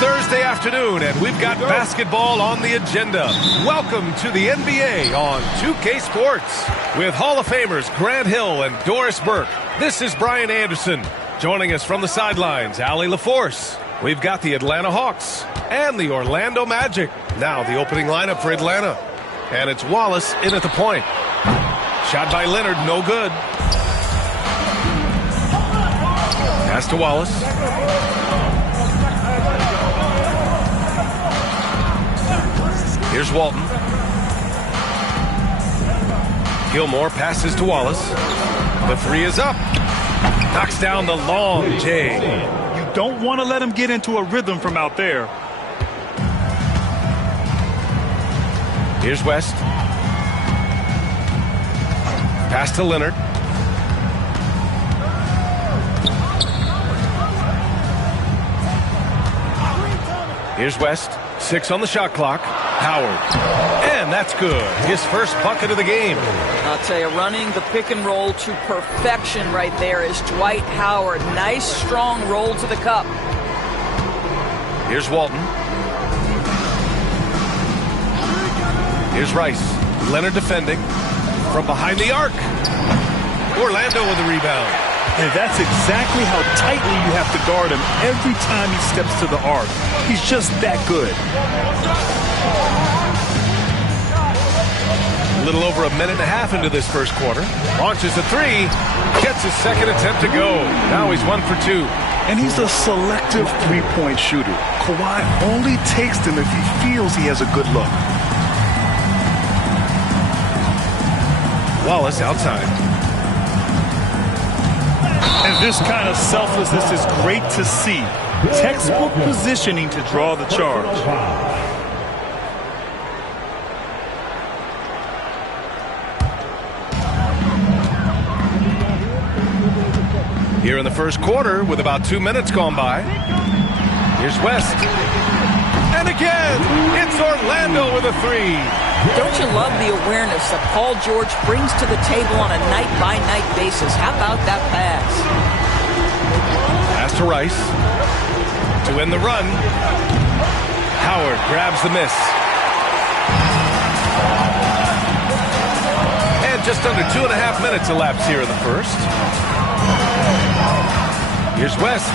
Thursday afternoon, and we've got basketball on the agenda. Welcome to the NBA on 2K Sports. With Hall of Famers Grant Hill and Doris Burke, this is Brian Anderson. Joining us from the sidelines, Allie LaForce. We've got the Atlanta Hawks and the Orlando Magic. Now the opening lineup for Atlanta. And it's Wallace in at the point. Shot by Leonard, no good. Pass to Wallace. Here's Walton. Gilmore passes to Wallace. The three is up. Knocks down the long J. You don't want to let him get into a rhythm from out there. Here's West. Pass to Leonard. Here's West. 6 on the shot clock. Howard. And that's good. His first bucket of the game. I'll tell you, running the pick and roll to perfection right there is Dwight Howard. Nice, strong roll to the cup. Here's Walton. Here's Rice. Leonard defending. From behind the arc. Orlando with the rebound. And that's exactly how tightly you have to guard him every time he steps to the arc. He's just that good. A little over a minute and a half into this first quarter. Launches a three. Gets his second attempt to go. Now he's 1 for 2. And he's a selective three-point shooter. Kawhi only takes them if he feels he has a good look. Wallace outside. And this kind of selflessness is great to see. Textbook positioning to draw the charge. Here in the first quarter with about 2 minutes gone by. Here's West. And again, it's Orlando with a three. Don't you love the awareness that Paul George brings to the table on a night-by-night basis? How about that pass? Pass to Rice. To end the run. Howard grabs the miss. And just under 2.5 minutes elapsed here in the first. Here's West.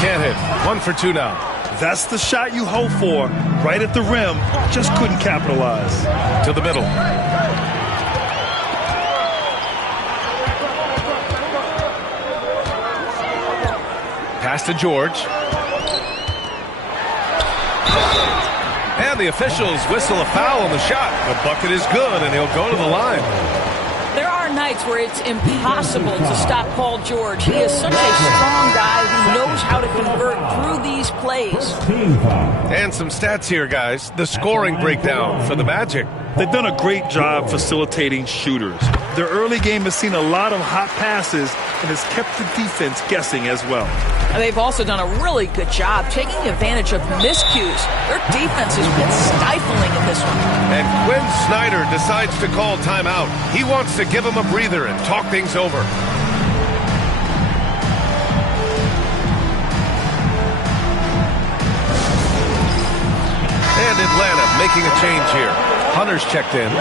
Can't hit. 1 for 2 now. That's the shot you hope for. Right at the rim. Just couldn't capitalize. To the middle. Pass to George. And the officials whistle a foul on the shot. The bucket is good, and he'll go to the line. There are nights where it's impossible to stop Paul George. He is such a strong guy who knows how to convert through these plays. And some stats here, guys. The scoring breakdown for the Magic. They've done a great job facilitating shooters. Their early game has seen a lot of hot passes and has kept the defense guessing as well. And they've also done a really good job taking advantage of miscues. Their defense has been stifling in this one. And Quinn Snyder decides to call timeout. He wants to give him a breather and talk things over. And Atlanta making a change here. Hunter's checked in.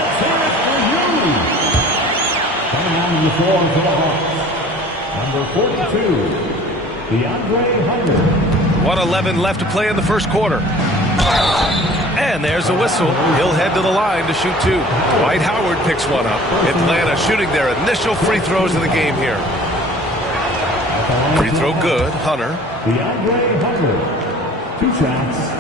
Coming on the floor for the Hawks, number 42. DeAndre Hunter. 1:11 left to play in the first quarter. And there's a whistle. He'll head to the line to shoot two. Dwight Howard picks one up. Atlanta shooting their initial free throws of the game here. Free throw good. Hunter. DeAndre Hunter. 2 shots.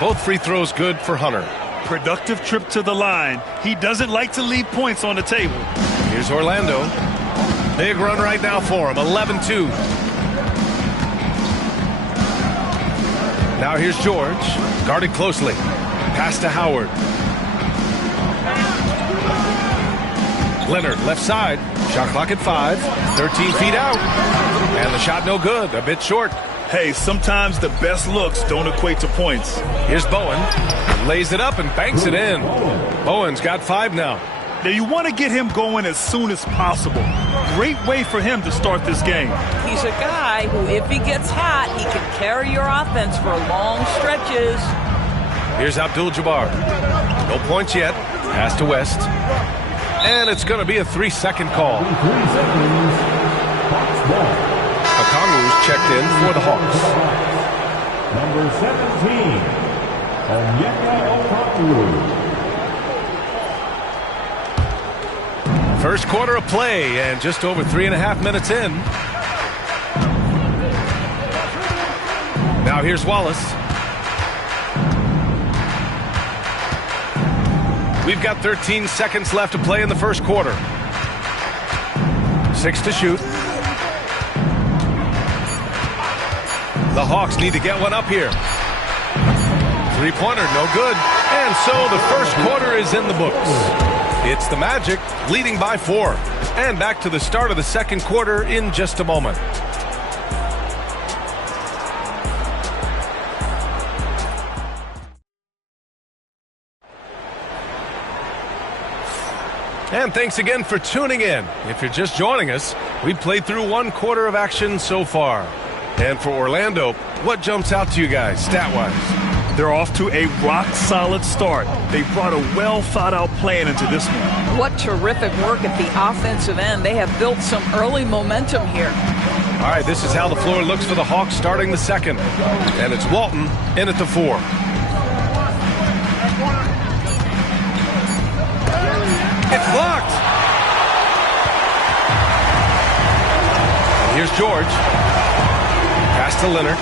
Both free throws good for Hunter. Productive trip to the line. He doesn't like to leave points on the table. Here's Orlando. Big run right now for him. 11-2. Now here's George. Guarded closely. Pass to Howard. Leonard left side. Shot clock at 5. 13 feet out. And the shot no good. A bit short. Hey, sometimes the best looks don't equate to points. Here's Bowen. Lays it up and banks it in. Bowen's got 5 now. Now you want to get him going as soon as possible. Great way for him to start this game. He's a guy who, if he gets hot, he can carry your offense for long stretches. Here's Abdul-Jabbar. No points yet. Pass to West. And it's going to be a 3-second call. 3 seconds. Hawks ball. Okongwu's checked in for the Hawks. Number 17, Onyeka Okongwu. First quarter of play and just over 3.5 minutes in. Now here's Wallace. We've got 13 seconds left to play in the first quarter. 6 to shoot. The Hawks need to get one up here. Three-pointer, no good. And so the first quarter is in the books. It's the Magic leading by 4. And back to the start of the second quarter in just a moment. And thanks again for tuning in. If you're just joining us, we've played through 1 quarter of action so far. And for Orlando, what jumps out to you guys, stat-wise? They're off to a rock-solid start. They brought a well-thought-out plan into this one. What terrific work at the offensive end. They have built some early momentum here. All right, this is how the floor looks for the Hawks starting the second. And it's Walton in at the 4. It's blocked. And here's George. Pass to Leonard.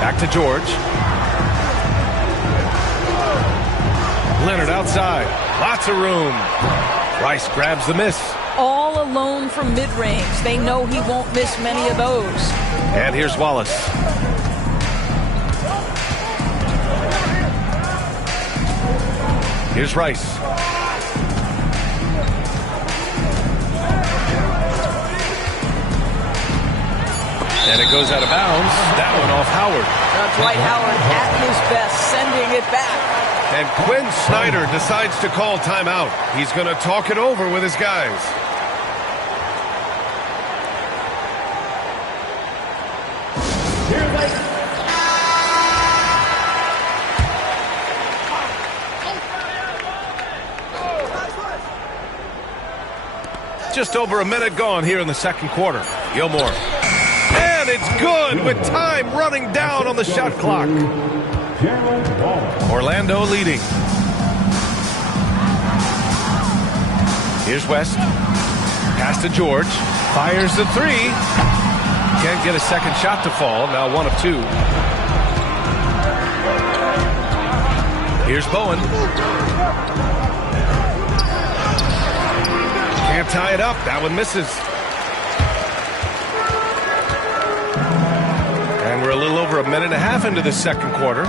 Back to George. Leonard outside. Lots of room. Rice grabs the miss. All alone from mid-range. They know he won't miss many of those. And here's Wallace. Here's Rice. And it goes out of bounds. That one off Howard. Dwight Howard at his best, sending it back. And Quinn Snyder decides to call timeout. He's going to talk it over with his guys. Just over a minute gone here in the second quarter. Gilmore. And it's good with time running down on the shot clock. Orlando leading. Here's West. Pass to George. Fires the 3. Can't get a second shot to fall. Now 1 of 2. Here's Bowen. Can't tie it up. That one misses. And we're a little over a minute and a half into the second quarter.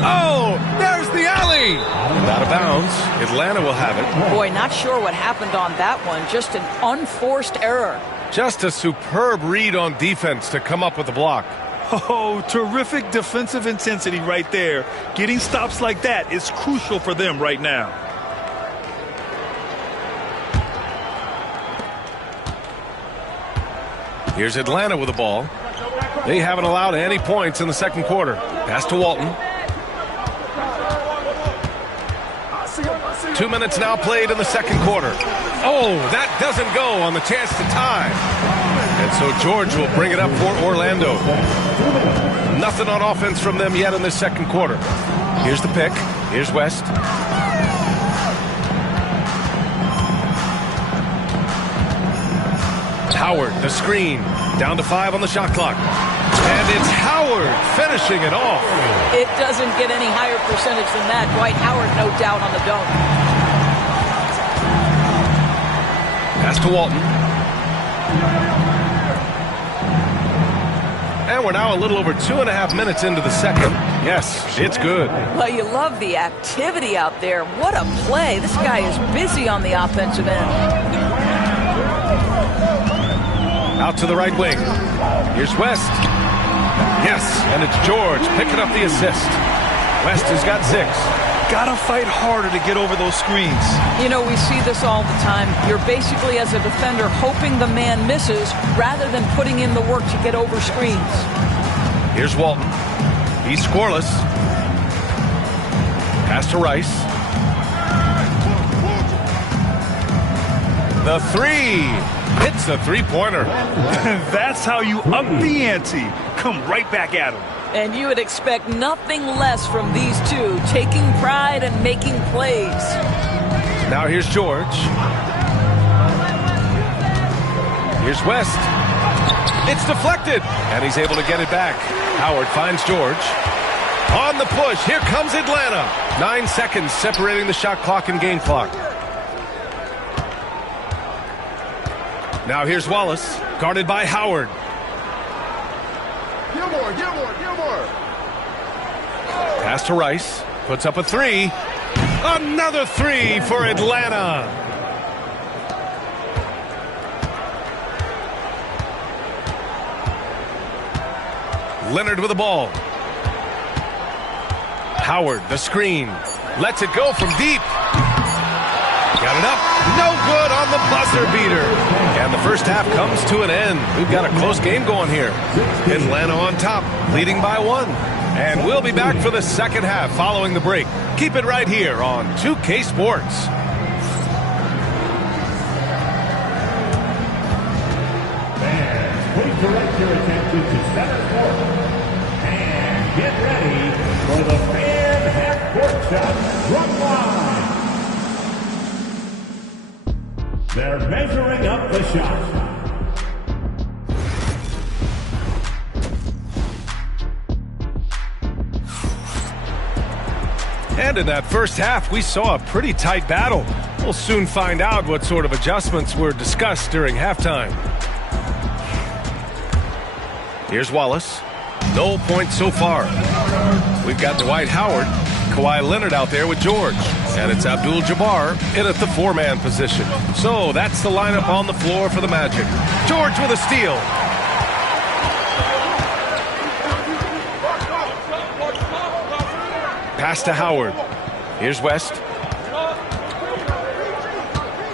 Oh, there's the alley. And out of bounds. Atlanta will have it. Boy, not sure what happened on that one. Just an unforced error. Just a superb read on defense to come up with the block. Oh, terrific defensive intensity right there. Getting stops like that is crucial for them right now. Here's Atlanta with the ball. They haven't allowed any points in the second quarter. Pass to Walton. 2 minutes now played in the second quarter. Oh, that doesn't go on the chance to tie. And so George will bring it up for Orlando. Nothing on offense from them yet in this second quarter. Here's the pick. Here's West. Howard, the screen. Down to 5 on the shot clock. And it's Howard finishing it off. It doesn't get any higher percentage than that. Dwight Howard, no doubt, on the dunk. Pass to Walton. And we're now a little over 2.5 minutes into the second. Yes, it's good. Well, you love the activity out there. What a play. This guy is busy on the offensive end. Out to the right wing. Here's West. Yes, and it's George picking up the assist. West has got 6. Gotta fight harder to get over those screens. You know, we see this all the time. You're basically, as a defender, hoping the man misses rather than putting in the work to get over screens. Here's Walton. He's scoreless. Pass to Rice. The 3. Hits the three-pointer. That's how you up the ante. Come right back at him. And you would expect nothing less from these two, taking pride and making plays. Now here's George. Here's West. It's deflected, and he's able to get it back. Howard finds George. On the push, here comes Atlanta. 9 seconds separating the shot clock and game clock. Now here's Wallace, guarded by Howard. Gilmore. Pass to Rice, puts up a 3. Another 3 for Atlanta. Leonard with the ball. Howard, the screen. Lets it go from deep. Got it up. No good on the buzzer beater. And the first half comes to an end. We've got a close game going here. Atlanta on top, leading by 1. And we'll be back for the second half following the break. Keep it right here on 2K Sports. Fans, please direct your attention to center court. And get ready for the fan half-court shot from line. They're measuring up the shot. And in that first half, we saw a pretty tight battle. We'll soon find out what sort of adjustments were discussed during halftime. Here's Wallace. No points so far. We've got Dwight Howard, Kawhi Leonard out there with George. And it's Abdul-Jabbar in at the 4-man position. So that's the lineup on the floor for the Magic. George with a steal. Pass to Howard. Here's West.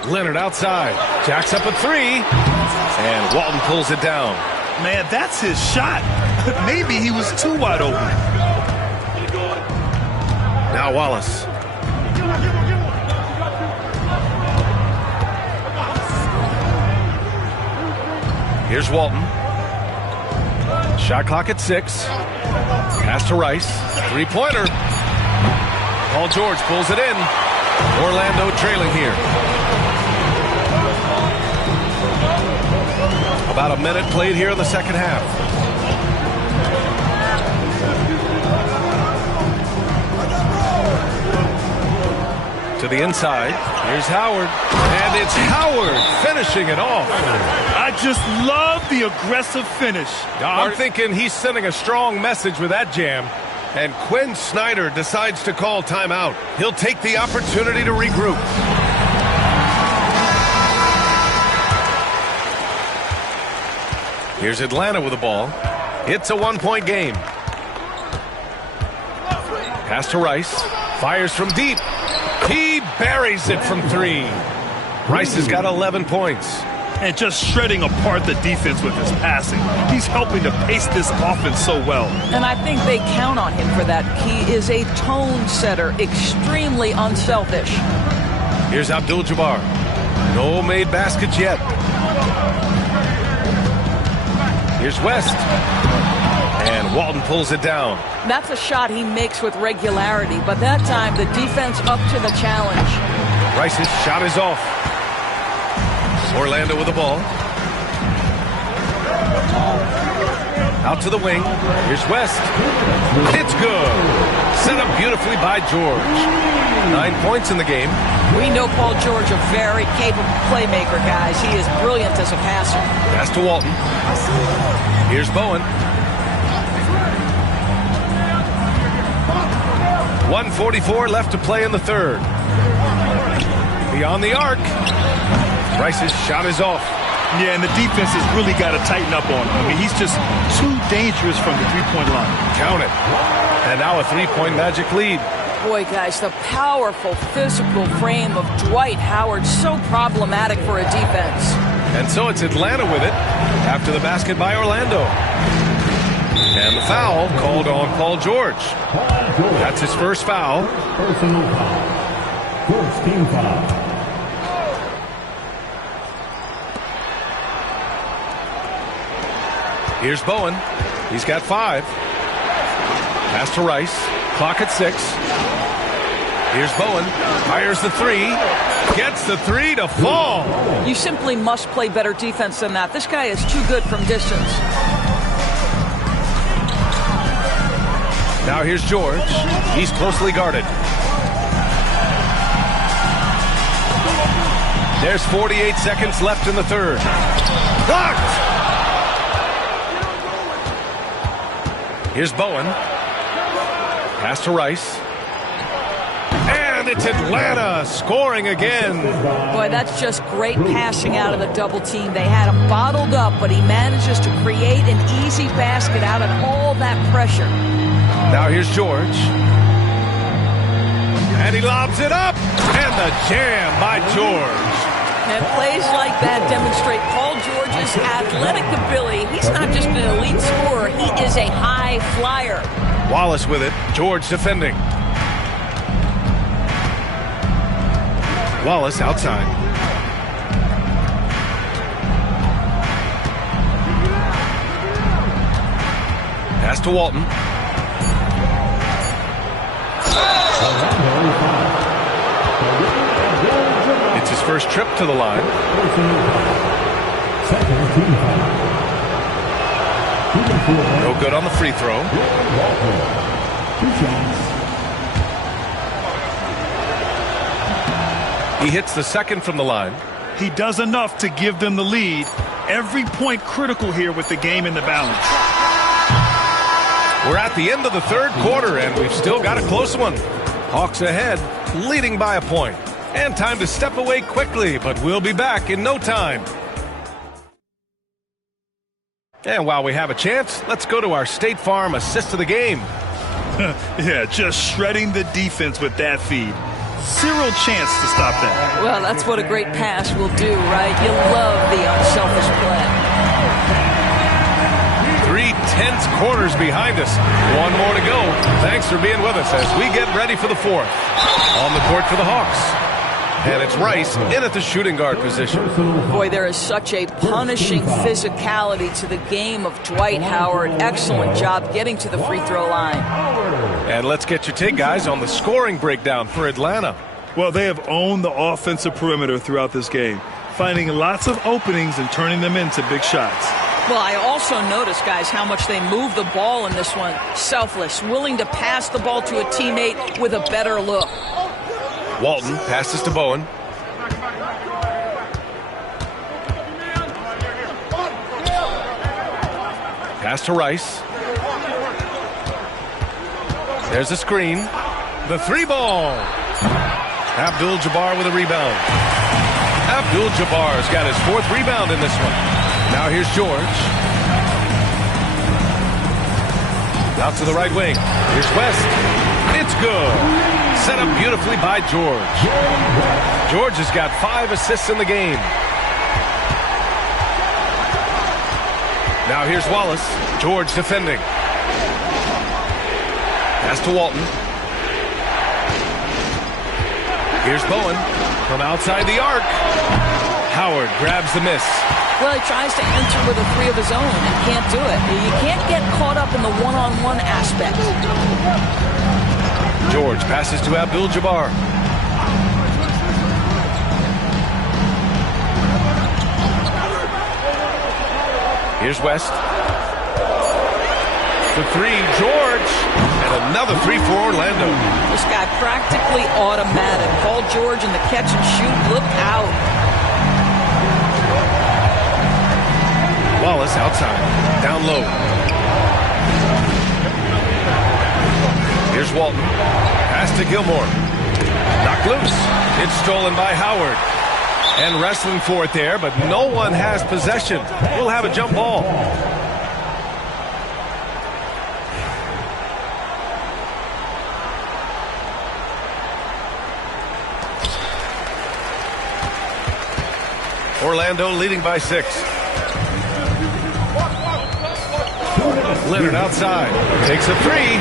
Leonard outside. Jacks up a 3. And Walton pulls it down. Man, that's his shot. Maybe he was too wide open. Now Wallace. Here's Walton. Shot clock at 6. Pass to Rice. 3-pointer. Paul George pulls it in. Orlando trailing here. About a minute played here in the second half. To the inside. Here's Howard. And it's Howard finishing it off. I just love the aggressive finish. I'm thinking he's sending a strong message with that jam. And Quinn Snyder decides to call timeout. He'll take the opportunity to regroup. Here's Atlanta with the ball. It's a 1-point game. Pass to Rice. Fires from deep. He buries it from 3. Rice has got 11 points. and just shredding apart the defense with his passing. He's helping to pace this offense so well. And I think they count on him for that. He is a tone setter, extremely unselfish. Here's Abdul-Jabbar. No made baskets yet. Here's West. And Walton pulls it down. That's a shot he makes with regularity, but that time the defense up to the challenge. Rice's shot is off. Orlando with the ball. Out to the wing. Here's West. It's good. Set up beautifully by George. 9 points in the game. We know Paul George, a very capable playmaker, guys. He is brilliant as a passer. Pass to Walton. Here's Bowen. 1:44 left to play in the third. Beyond the arc. Rice's shot is off. Yeah, and the defense has really got to tighten up on him. I mean, he's just too dangerous from the three-point line. Count it. And now a three-point Magic lead. Boy, guys, the powerful physical frame of Dwight Howard, so problematic for a defense. And so it's Atlanta with it after the basket by Orlando. And the foul called on Paul George. That's his first foul. Personal foul. First team foul. Here's Bowen. He's got 5. Pass to Rice. Clock at 6. Here's Bowen. Fires the 3. Gets the 3 to fall. You simply must play better defense than that. This guy is too good from distance. Now here's George. He's closely guarded. There's 48 seconds left in the third. Blocked! Here's Bowen. Pass to Rice. And it's Atlanta scoring again. Boy, that's just great passing out of the double team. They had him bottled up, but he manages to create an easy basket out of all that pressure. Now here's George. And he lobs it up. And the jam by George. And plays like that demonstrate Paul George's athletic ability. He's not just an elite scorer, he is a high flyer. Wallace with it. George defending. Wallace outside. Pass to Walton. It's his first trip to the line. No good on the free throw. He hits the second from the line. He does enough to give them the lead. Every point critical here with the game in the balance. We're at the end of the third quarter, and we've still got a close one. Hawks ahead, leading by a point. And time to step away quickly, but we'll be back in no time. And while we have a chance, let's go to our State Farm assist of the game. Yeah, just shredding the defense with that feed. Zero chance to stop that. Well, that's what a great pass will do, right? You love the unselfish play. 3 tense quarters behind us. One more to go. Thanks for being with us as we get ready for the fourth. On the court for the Hawks. And it's Rice in at the shooting guard position. Boy, there is such a punishing physicality to the game of Dwight Howard. Excellent job getting to the free throw line. And let's get your take, guys, on the scoring breakdown for Atlanta. Well, they have owned the offensive perimeter throughout this game, finding lots of openings and turning them into big shots. Well, I also noticed, guys, how much they move the ball in this one. Selfless, willing to pass the ball to a teammate with a better look. Walton passes to Bowen. Pass to Rice. There's a screen. The 3-ball. Abdul-Jabbar with a rebound. Abdul-Jabbar's got his 4th rebound in this one. Now here's George. Out to the right wing. Here's West. It's good. Set up beautifully by George. George has got 5 assists in the game. Now here's Wallace. George defending. Pass to Walton. Here's Bowen from outside the arc. Howard grabs the miss. Well, he tries to enter with a three of his own and can't do it. You can't get caught up in the one-on-one aspect. George passes to Abdul-Jabbar. Here's West. The three, George. And another three for Orlando. This guy practically automatic. Paul George in the catch and shoot. Look out. Wallace outside. Down low. Here's Walton. Pass to Gilmore. Knocked loose. It's stolen by Howard. And wrestling for it there, but no one has possession. We'll have a jump ball. Orlando leading by 6. Leonard outside. Takes a three.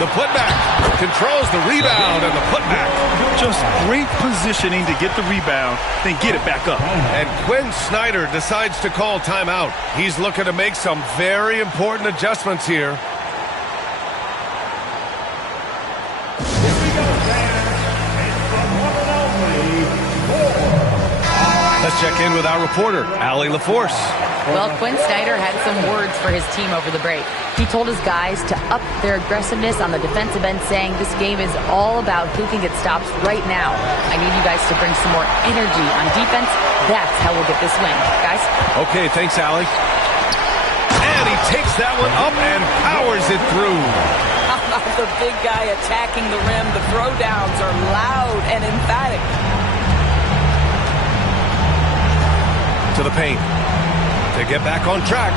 The putback. Controls the rebound and the putback. Just great positioning to get the rebound, then get it back up. And Quinn Snyder decides to call timeout. He's looking to make some very important adjustments here. Here we go, fans. It's the one and only Let's check in with our reporter, Allie LaForce. Well, Quinn Snyder had some words for his team over the break. He told his guys to up their aggressiveness on the defensive end, saying this game is all about who can get stops right now. I need you guys to bring some more energy on defense. That's how we'll get this win. Guys? Okay, thanks, Allie. And he takes that one up and powers it through. How about the big guy attacking the rim? The throwdowns are loud and emphatic. To the paint. To get back on track.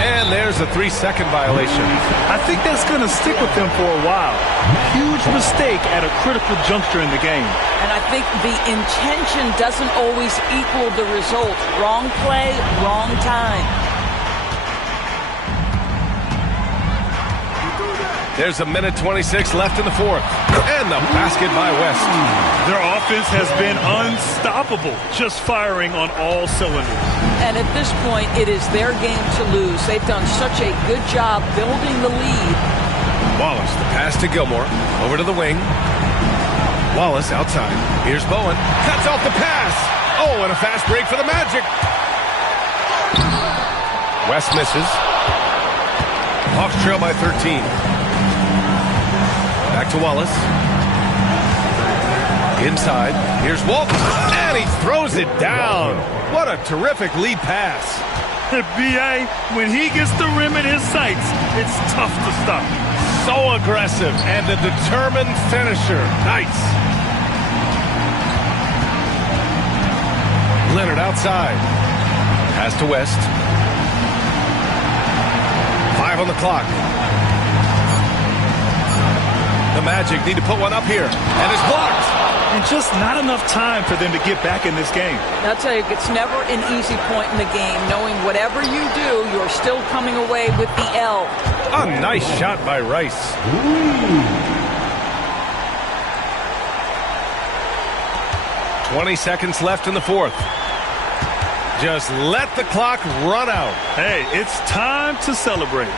And there's a 3-second violation. I think that's going to stick with them for a while. Huge mistake at a critical juncture in the game. And I think the intention doesn't always equal the result. Wrong play, wrong time. There's a minute 26 left in the fourth. And the basket by West. Their offense has been unstoppable, just firing on all cylinders. And at this point, it is their game to lose. They've done such a good job building the lead. Wallace, the pass to Gilmore. Over to the wing. Wallace outside. Here's Bowen. Cuts off the pass. Oh, and a fast break for the Magic. West misses. Hawks trail by 13. Back to Wallace. Inside. Here's Walton. And he throws it down. What a terrific lead pass. B.A., when he gets the rim in his sights, it's tough to stop. So aggressive and a determined finisher. Nice. Leonard outside. Pass to West. 5 on the clock. The Magic need to put one up here. And it's blocked. And just not enough time for them to get back in this game. I'll tell you, it's never an easy point in the game, knowing whatever you do, you're still coming away with the L. A nice shot by Rice. 20 seconds left in the fourth. Just let the clock run out. Hey, it's time to celebrate.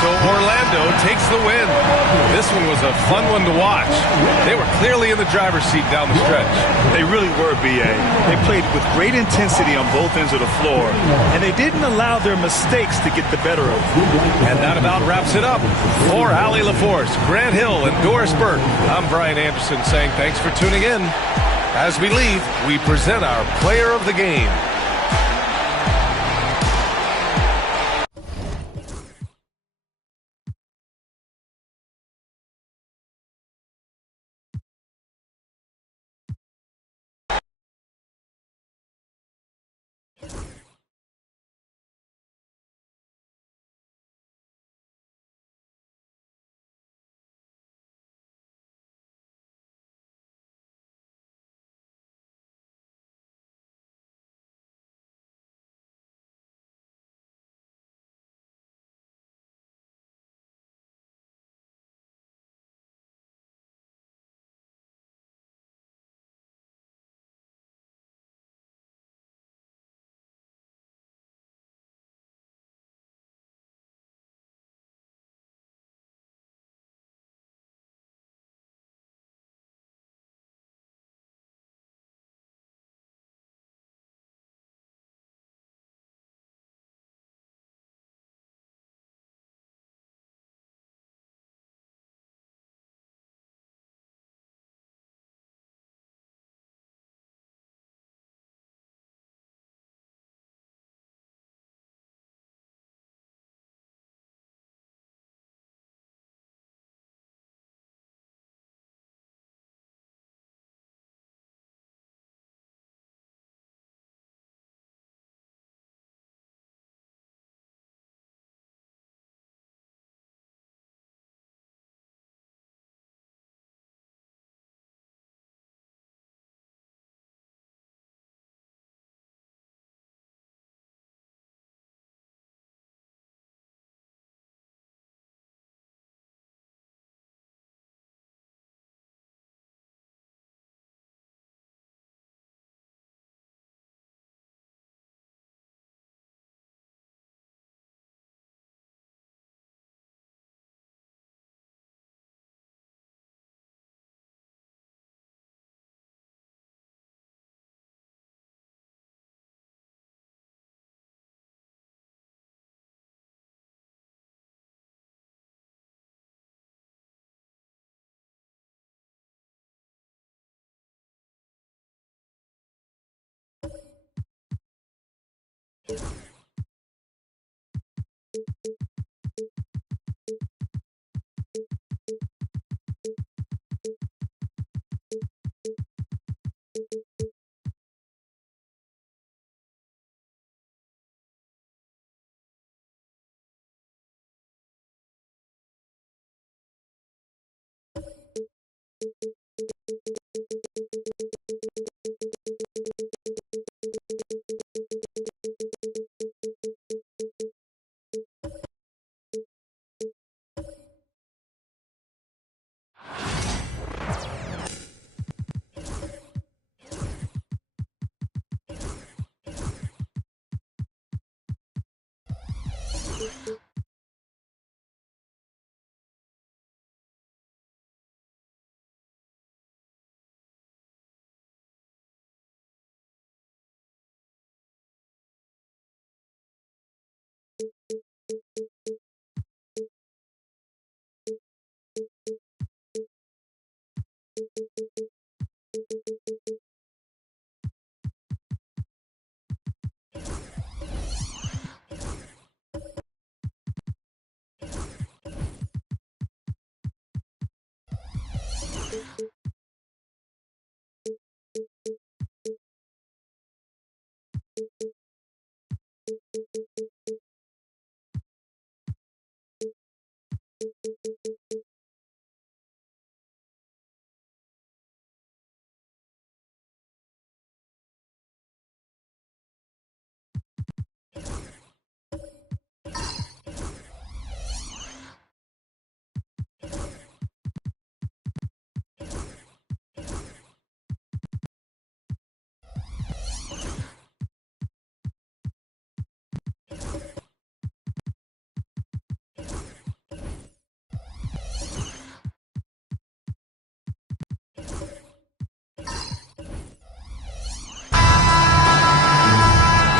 So Orlando takes the win. This one was a fun one to watch. They were clearly in the driver's seat down the stretch. They really were, B.A. They played with great intensity on both ends of the floor, and they didn't allow their mistakes to get the better of them. And that about wraps it up. For Allie LaForce, Grant Hill, and Doris Burke, I'm Brian Anderson saying thanks for tuning in. As we leave, we present our player of the game.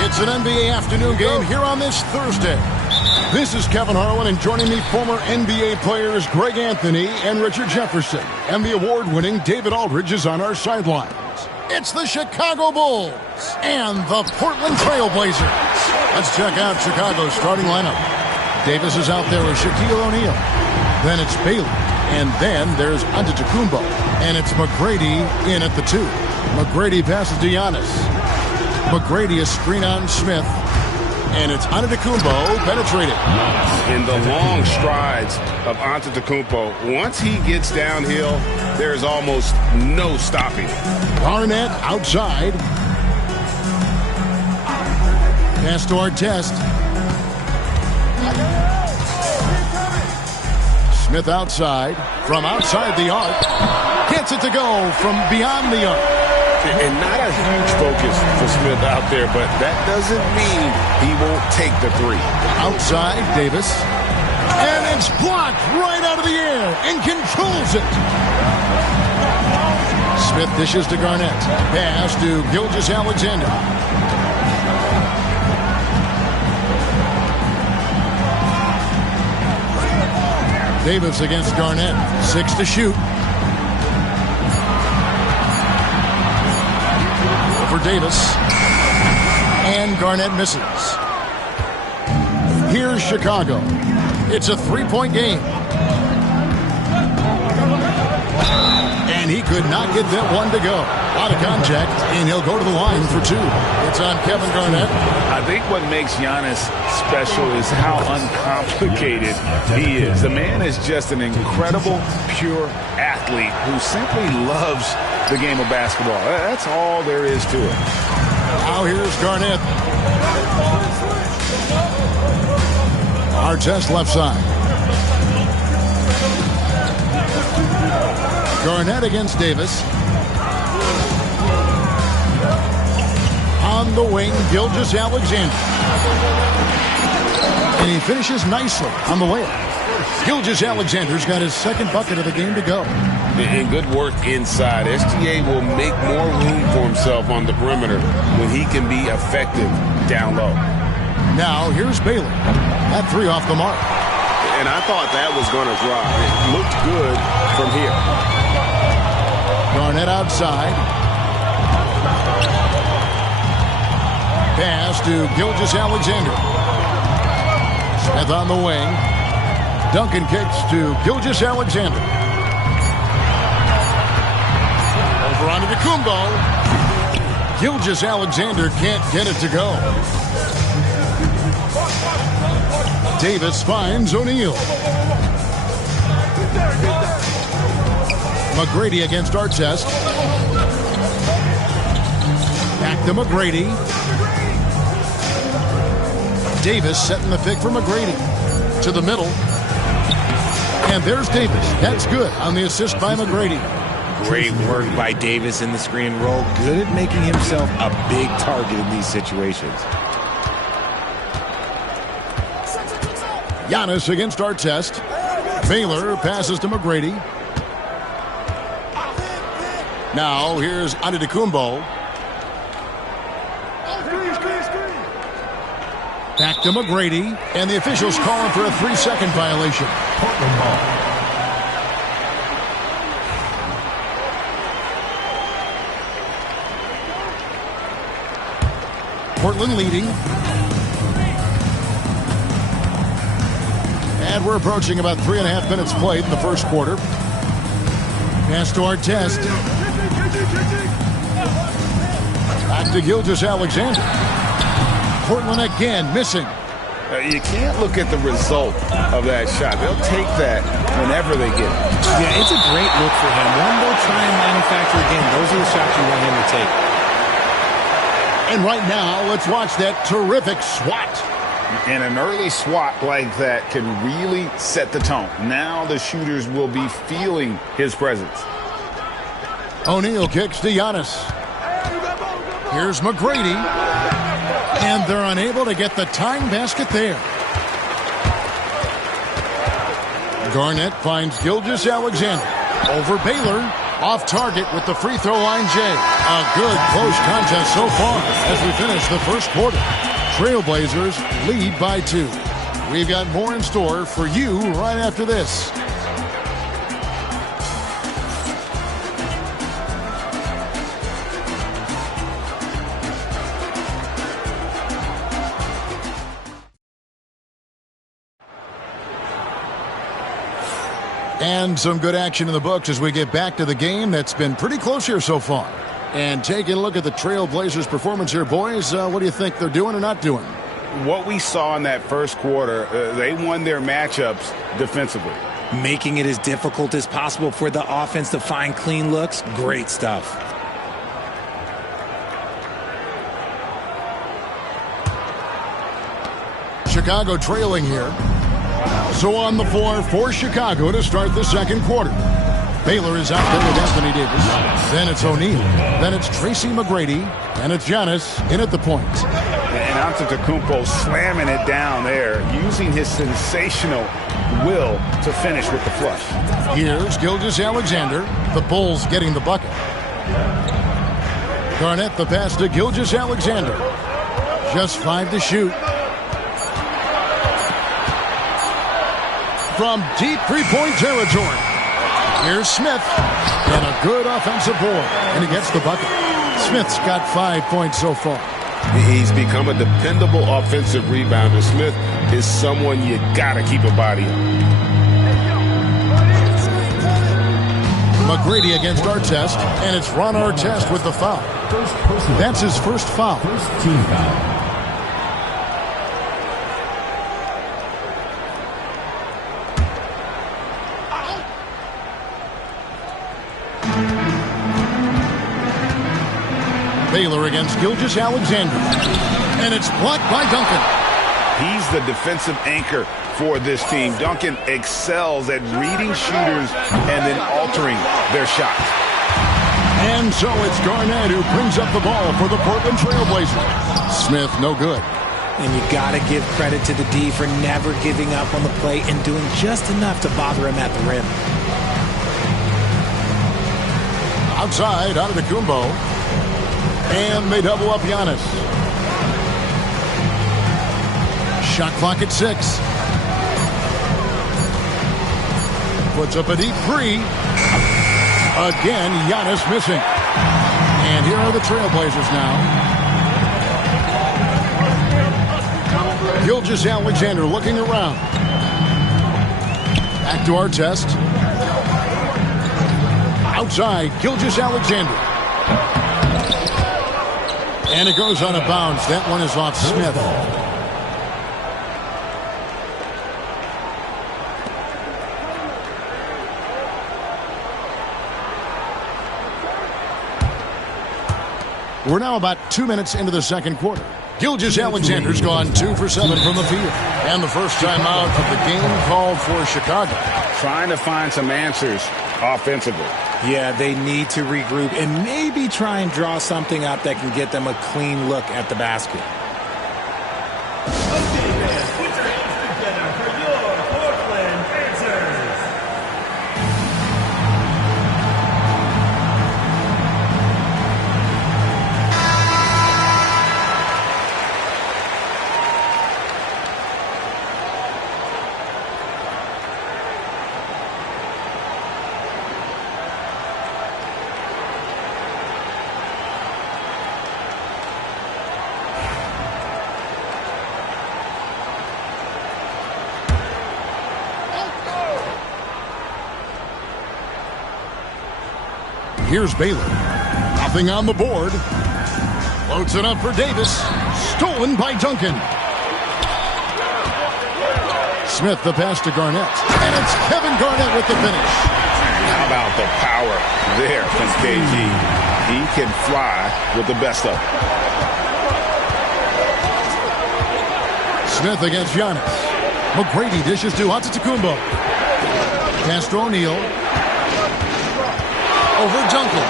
It's an NBA afternoon game here on this Thursday. This is Kevin Harlan, and joining me, former NBA players Greg Anthony and Richard Jefferson. And the award-winning David Aldridge is on our sidelines. It's the Chicago Bulls and the Portland Trail Blazers. Let's check out Chicago's starting lineup. Davis is out there with Shaquille O'Neal. Then it's Bailey. And then there's Antetokounmpo. And it's McGrady in at the 2. McGrady passes to Giannis. McGrady is screen on Smith. And it's Antetokounmpo penetrated. In the long strides of Antetokounmpo, once he gets downhill, there's almost no stopping. Garnett outside. Pass to Artest. Smith outside. From outside the arc. Gets it to go from beyond the arc. And not a huge focus for Smith out there, but that doesn't mean he won't take the 3. Outside, Davis. And it's blocked right out of the air and controls it. Smith dishes to Garnett. Pass to Gilgeous-Alexander. Davis against Garnett. 6 to shoot. For Davis. And Garnett misses. Here's Chicago. It's a 3-point game. And he could not get that one to go. Out of contact, and he'll go to the line for 2. It's on Kevin Garnett. I think what makes Giannis special is how uncomplicated he is. The man is just an incredible, pure athlete who simply loves the game of basketball. That's all there is to it. Now here's Garnett. Artest left side. Garnett against Davis. On the wing, Gilgeous-Alexander. And he finishes nicely on the layup. Gilgeous-Alexander's got his second bucket of the game to go. And good work inside. SGA will make more room for himself on the perimeter when he can be effective down low. Now here's Bailey. That 3 off the mark. And I thought that was going to drive. It looked good from here. Garnett outside. pass to Gilgeous-Alexander. Smith on the wing. Duncan kicks to Gilgeous-Alexander. Over onto Kumbo. Gilgeous-Alexander can't get it to go. Davis finds O'Neal. McGrady against Artest. Back to McGrady. Davis setting the pick for McGrady. To the middle. And there's Davis. That's good on the assist by McGrady. Great work by Davis in the screen and roll. Good at making himself a big target in these situations. Giannis against Artest. Baylor passes to McGrady. Now here's Antetokounmpo. Back to McGrady. And the officials calling for a 3-second violation. Portland ball. Portland leading. And we're approaching about 3.5 minutes played in the first quarter. Pass to Artest. Back to Gilgeous-Alexander. Portland again missing. You can't look at the result of that shot. They'll take that whenever they get it. Yeah, it's a great look for him. One they'll try and manufacture again. Those are the shots you want him to take. And right now, let's watch that terrific swat. And an early swat like that can really set the tone. Now the shooters will be feeling his presence. O'Neal kicks to Giannis. Here's McGrady. And they're unable to get the tying basket there. Garnett finds Gilgeous-Alexander. Over Baylor. Off target with the free throw line, Jay. A good close contest so far as we finish the first quarter. Trailblazers lead by 2. We've got more in store for you right after this. And some good action in the books as we get back to the game that's been pretty close here so far. And taking a look at the Trailblazers' performance here, boys, what do you think they're doing or not doing? What we saw in that first quarter, they won their matchups defensively. Making it as difficult as possible for the offense to find clean looks. Great stuff. Chicago trailing here. So on the floor for Chicago to start the second quarter. Baylor is out there with Anthony Davis. Then it's O'Neal. Then it's Tracy McGrady. And it's Giannis in at the point. And Antetokounmpo slamming it down there, using his sensational will to finish with the flush. Here's Gilgeous-Alexander. The Bulls getting the bucket. Garnett the pass to Gilgeous-Alexander. Just 5 to shoot. From deep three-point territory. Here's Smith. And a good offensive board. And he gets the bucket. Smith's got 5 points so far. He's become a dependable offensive rebounder. Smith is someone you got to keep a body on. McGrady against Artest. And it's Ron Artest with the foul. That's his first foul. First team foul. Baylor against Gilgeous-Alexander. And it's blocked by Duncan. He's the defensive anchor for this team. Duncan excels at reading shooters and then altering their shots. And so it's Garnett who brings up the ball for the Portland Trailblazers. Smith, no good. And you got to give credit to the D for never giving up on the play and doing just enough to bother him at the rim. Outside, Antetokounmpo. And they double up Giannis. Shot clock at 6. Puts up a deep 3. Again, Giannis missing. And here are the Trailblazers now. Gilgeous-Alexander looking around. Back to Artest. Outside, Gilgeous-Alexander. And it goes on a bounce. That one is off Smith. We're now about 2 minutes into the second quarter. Gilgeous-Alexander's gone 2 for 7 from the field. And the first time out of the game called for Chicago. Trying to find some answers offensively. Yeah, they need to regroup and maybe try and draw something up that can get them a clean look at the basket. Okay, man, put your hands together for your Portland Panthers. Here's Baylor. Nothing on the board. Floats it up for Davis. Stolen by Duncan. Smith the pass to Garnett. And it's Kevin Garnett with the finish. How about the power there from KG? He can fly with the best of them. Smith against Giannis. McGrady dishes to Antetokounmpo. Pass to O'Neal. Over Duncan.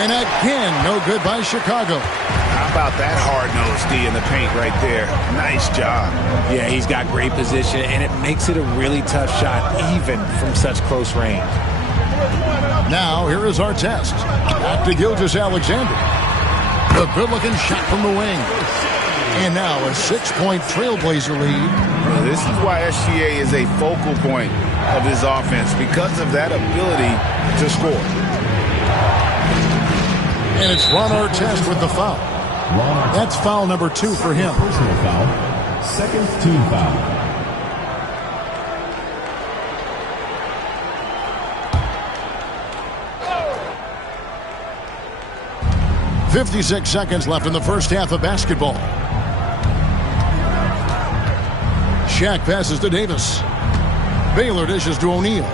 And again, no good by Chicago. How about that hard-nosed D in the paint right there? Nice job. Yeah, he's got great position, and it makes it a really tough shot, even from such close range. Now, here is Artest. Back to Gilgeous-Alexander. A good-looking shot from the wing. And now a 6-point Trailblazer lead. Well, this is why SGA is a focal point of this offense, because of that ability to score. And it's Ron Artest with the foul. That's foul number 2 for him. Personal foul. Second team foul. .56 seconds left in the first half of basketball. Shaq passes to Davis. Baylor dishes to O'Neal.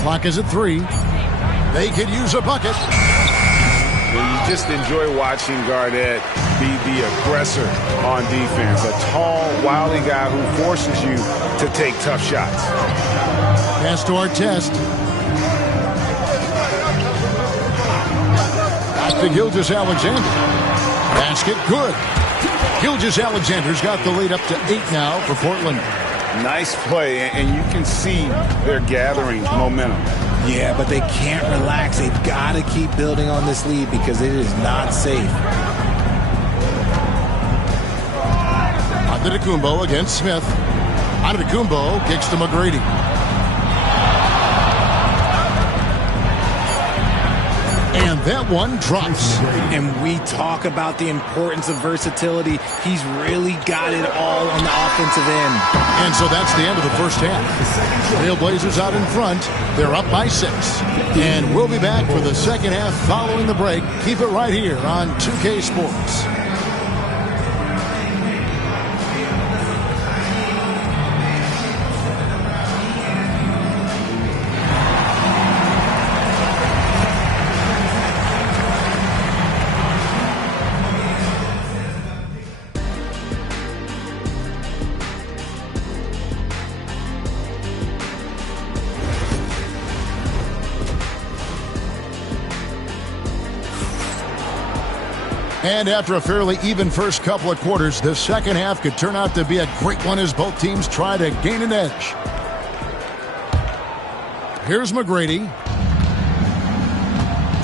Clock is at 3. They could use a bucket. You just enjoy watching Garnett be the aggressor on defense. A tall, wily guy who forces you to take tough shots. Pass to Artest. Back to Gilgeous-Alexander. Basket good. Gilgeous-Alexander's got the lead up to 8 now for Portland. Nice play, and you can see they're gathering momentum. Yeah, but they can't relax. They've got to keep building on this lead because it is not safe. Antetokounmpo against Smith. Antetokounmpo kicks to McGrady. And that one drops. And we talk about the importance of versatility. He's really got it all on the offensive end. And so that's the end of the first half. Trailblazers out in front. They're up by 6. And we'll be back for the second half following the break. Keep it right here on 2K Sports. And after a fairly even first couple of quarters, the second half could turn out to be a great one as both teams try to gain an edge. Here's McGrady.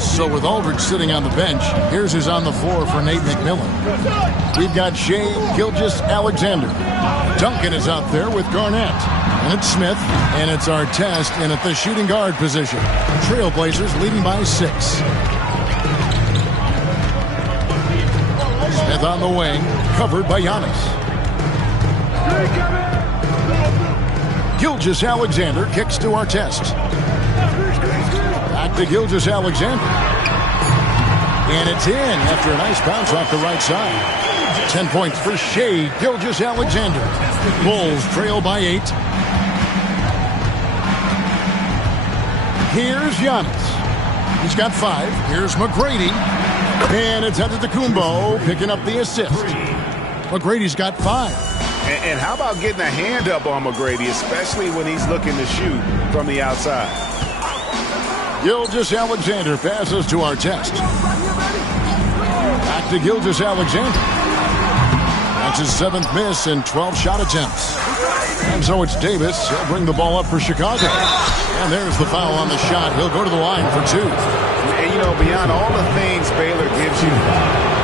So with Aldridge sitting on the bench, here's who's on the floor for Nate McMillan. We've got Shea Gilgeous-Alexander. Duncan is out there with Garnett. And it's Smith, and it's Artest in at the shooting guard position. Trailblazers leading by 6. Smith on the wing. Covered by Giannis. Gilgeous-Alexander kicks to Artest. Back to Gilgeous-Alexander. And it's in after a nice bounce off the right side. 10 points for Shai Gilgeous-Alexander. Bulls trail by 8. Here's Giannis. He's got 5. Here's McGrady. And it's Antetokounmpo picking up the assist. McGrady's got 5. And how about getting a hand up on McGrady, especially when he's looking to shoot from the outside? Gilgeous-Alexander passes to Artest. Back to Gilgeous-Alexander. That's his 7th miss in 12 shot attempts. And so it's Davis. He'll bring the ball up for Chicago. And there's the foul on the shot. He'll go to the line for 2. And, you know, beyond all the things Baylor gives you,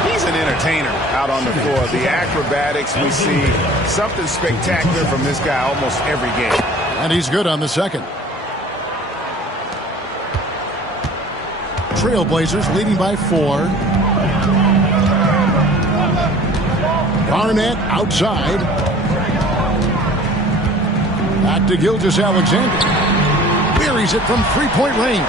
he's an entertainer out on the floor. The acrobatics we see, something spectacular from this guy almost every game. And he's good on the second. Trailblazers leading by 4. Garnett outside. Back to Gilgeous-Alexander. Buries it from 3-point range.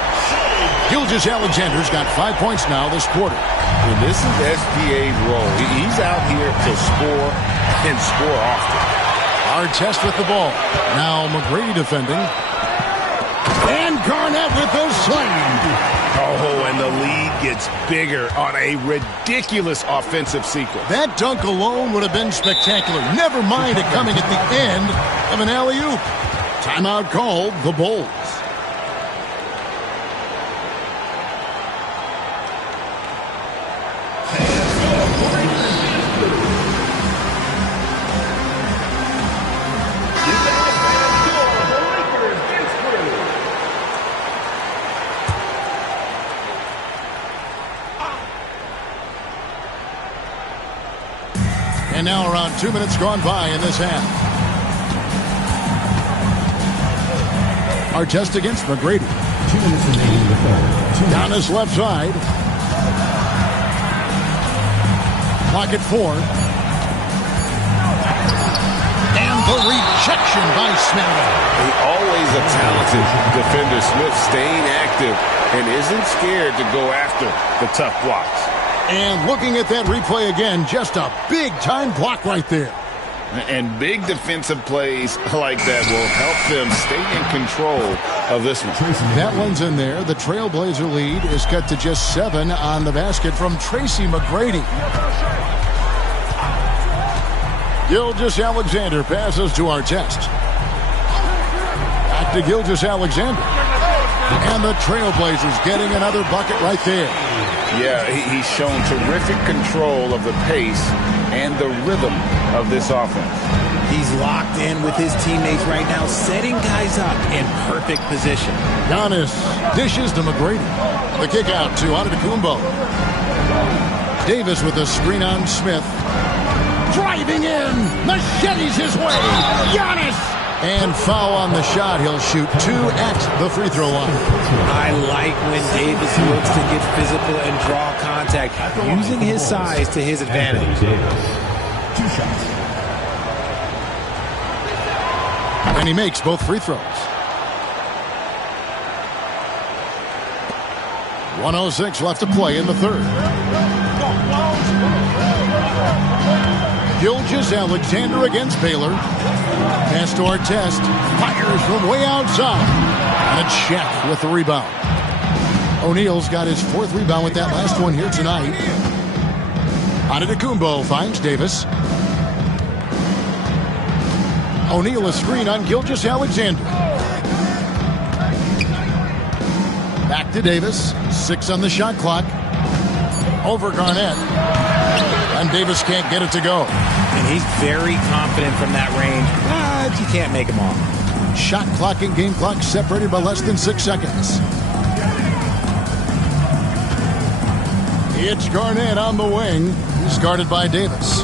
Gilgeous-Alexander's got 5 points now this quarter. And this is SGA's role. He's out here to score and score often. Artest with the ball. Now McGrady defending. And Garnett with the slam. Oh, and the lead gets bigger on a ridiculous offensive sequence. That dunk alone would have been spectacular. Never mind it coming at the end of an alley-oop. Timeout called, the Bulls. And now around 2 minutes gone by in this half. Artest against McGrady. 2 minutes remaining in the third. Down his left side. Clock at 4. And the rejection by Smith. Always a talented defender. Smith staying active and isn't scared to go after the tough blocks. And looking at that replay again, just a big-time block right there. And big defensive plays like that will help them stay in control of this one. That one's in there. The Trailblazer lead is cut to just 7 on the basket from Tracy McGrady. Gilgeous-Alexander passes to Artest. Back to Gilgeous-Alexander. And the Trailblazers getting another bucket right there. Yeah, he's shown terrific control of the pace and the rhythm of this offense. He's locked in with his teammates right now, setting guys up in perfect position. Giannis dishes to McGrady. The kick out to Antetokounmpo. Davis with a screen on Smith. Driving in. Machetes his way. Giannis. And foul on the shot. He'll shoot 2 at the free throw line. I like when Davis looks to get physical and draw contact, using his size to his advantage. 2 shots. And he makes both free throws. 1:06 left to play in the third. Gilgeous-Alexander against Baylor. Pass to Artest. Fires from way outside. And a check with the rebound. O'Neal's got his 4th rebound with that last one here tonight. Antetokounmpo finds Davis. O'Neal a screen on Gilgeous-Alexander. Back to Davis. 6 on the shot clock. Over Garnett. And Davis can't get it to go. And he's very confident from that range, but you can't make him off. Shot clock and game clock separated by less than 6 seconds. It's Garnett on the wing. He's guarded by Davis.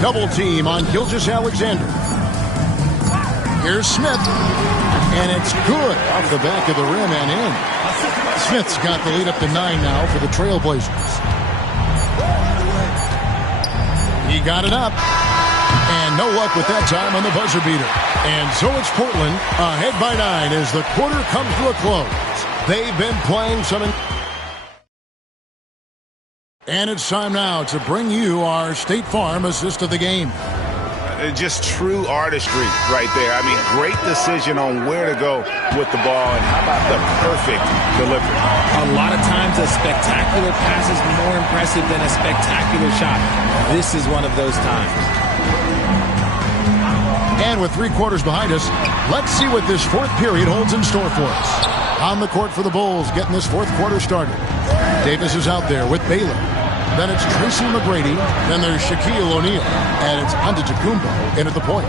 Double team on Gilgeous-Alexander. Here's Smith. And it's good off the back of the rim and in. Smith's got the lead up to 9 now for the Trailblazers. He got it up. And no luck with that time on the buzzer beater. And so it's Portland ahead by 9 as the quarter comes to a close. They've been playing some... And it's time now to bring you our State Farm assist of the game. Just true artistry right there. I mean, great decision on where to go with the ball, and how about the perfect delivery? A lot of times a spectacular pass is more impressive than a spectacular shot. This is one of those times. And with 3 quarters behind us, let's see what this fourth period holds in store for us. On the court for the Bulls, getting this fourth quarter started. Davis is out there with Baylor. Then it's Tracy McGrady. Then there's Shaquille O'Neal. And it's Antetokounmpo in at the point.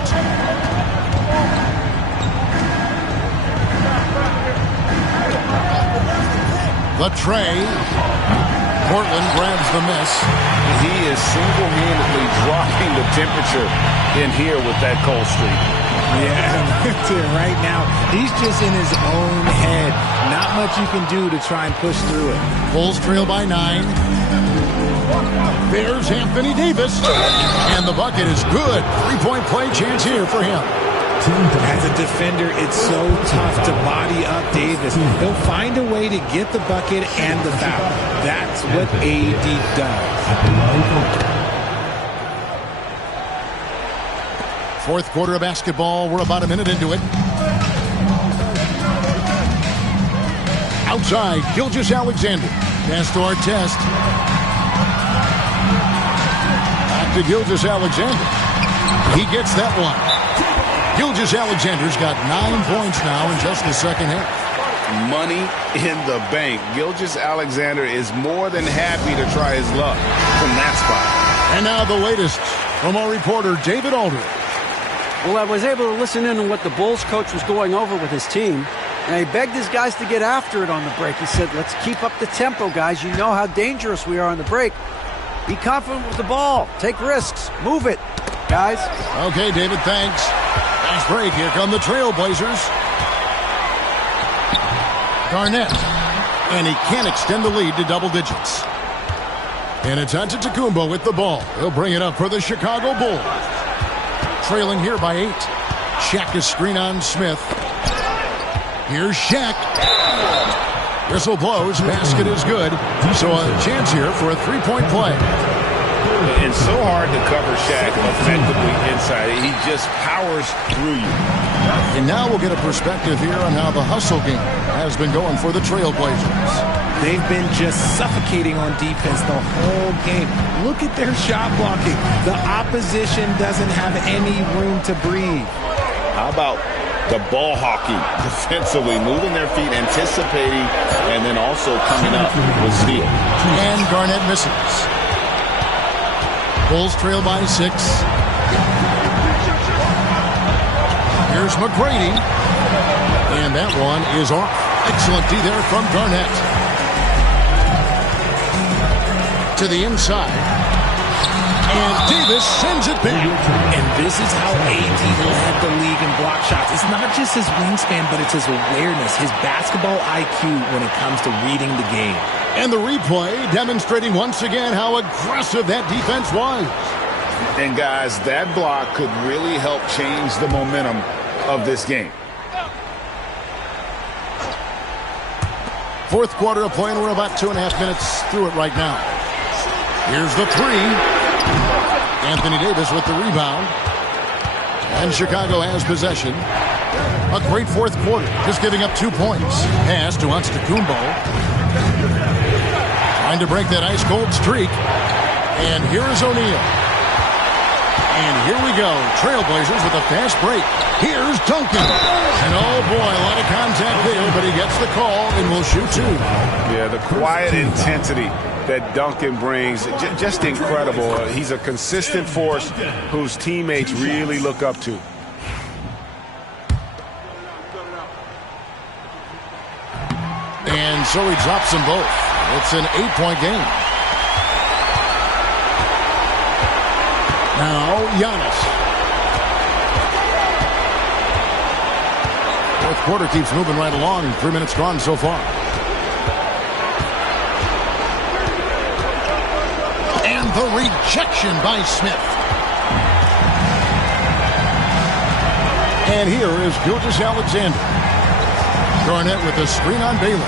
The tray. Portland grabs the miss. He is single-handedly dropping the temperature in here with that cold streak. Yeah, right now, he's just in his own head. Not much you can do to try and push through it. Bulls trail by 9. There's Anthony Davis. And the bucket is good. 3-point play chance here for him. As a defender, it's so tough to body up Davis. He'll find a way to get the bucket and the foul. That's what AD does. Fourth quarter of basketball. We're about a minute into it. Outside, Gilgeous-Alexander. Pass to Artest. Back to Gilgeous-Alexander. He gets that one. Gilgeous-Alexander's got 9 points now in just the second half. Money in the bank. Gilgeous-Alexander is more than happy to try his luck from that spot. And now the latest from our reporter, David Aldridge. Well, I was able to listen in on what the Bulls coach was going over with his team, and he begged his guys to get after it on the break. He said, let's keep up the tempo, guys. You know how dangerous we are on the break. Be confident with the ball. Take risks. Move it, guys. Okay, David, thanks. Fast break. Here come the Trailblazers. Garnett. And he can't extend the lead to double digits. And it's Antetokounmpo with the ball. He'll bring it up for the Chicago Bulls. Trailing here by 8. Shaq is screen on Smith. Here's Shaq. Whistle blows. Basket is good. So a chance here for a 3-point play. And so hard to cover Shaq effectively inside. He just powers through you. And now we'll get a perspective here on how the hustle game has been going for the Trailblazers. They've been just suffocating on defense the whole game. Look at their shot blocking. The opposition doesn't have any room to breathe. How about the ball hockey defensively, moving their feet, anticipating, and then also coming up with steal. And Garnett misses. Bulls trail by 6. Here's McGrady. And that one is off. Excellent D there from Garnett. To the inside. And Davis sends it back. And this is how AD led the league in block shots. It's not just his wingspan, but it's his awareness, his basketball IQ when it comes to reading the game. And the replay demonstrating once again how aggressive that defense was. And guys, that block could really help change the momentum of this game. Fourth quarter of play, and we're about 2.5 minutes through it right now. Here's the 3. Anthony Davis with the rebound. And Chicago has possession. A great fourth quarter, just giving up 2 points. Pass to Antetokounmpo. Trying to break that ice-cold streak. And here is O'Neal. And here we go. Trailblazers with a fast break. Here's Duncan. And oh boy, a lot of contact there, but he gets the call and will shoot 2. Yeah, the quiet intensity that Duncan brings, just incredible. He's a consistent force whose teammates really look up to. And so he drops them both. It's an 8-point game. Now, Giannis. Fourth quarter keeps moving right along. 3 minutes gone so far. And the rejection by Smith. And here is Gilgeous-Alexander. Garnett with a screen on Baylor.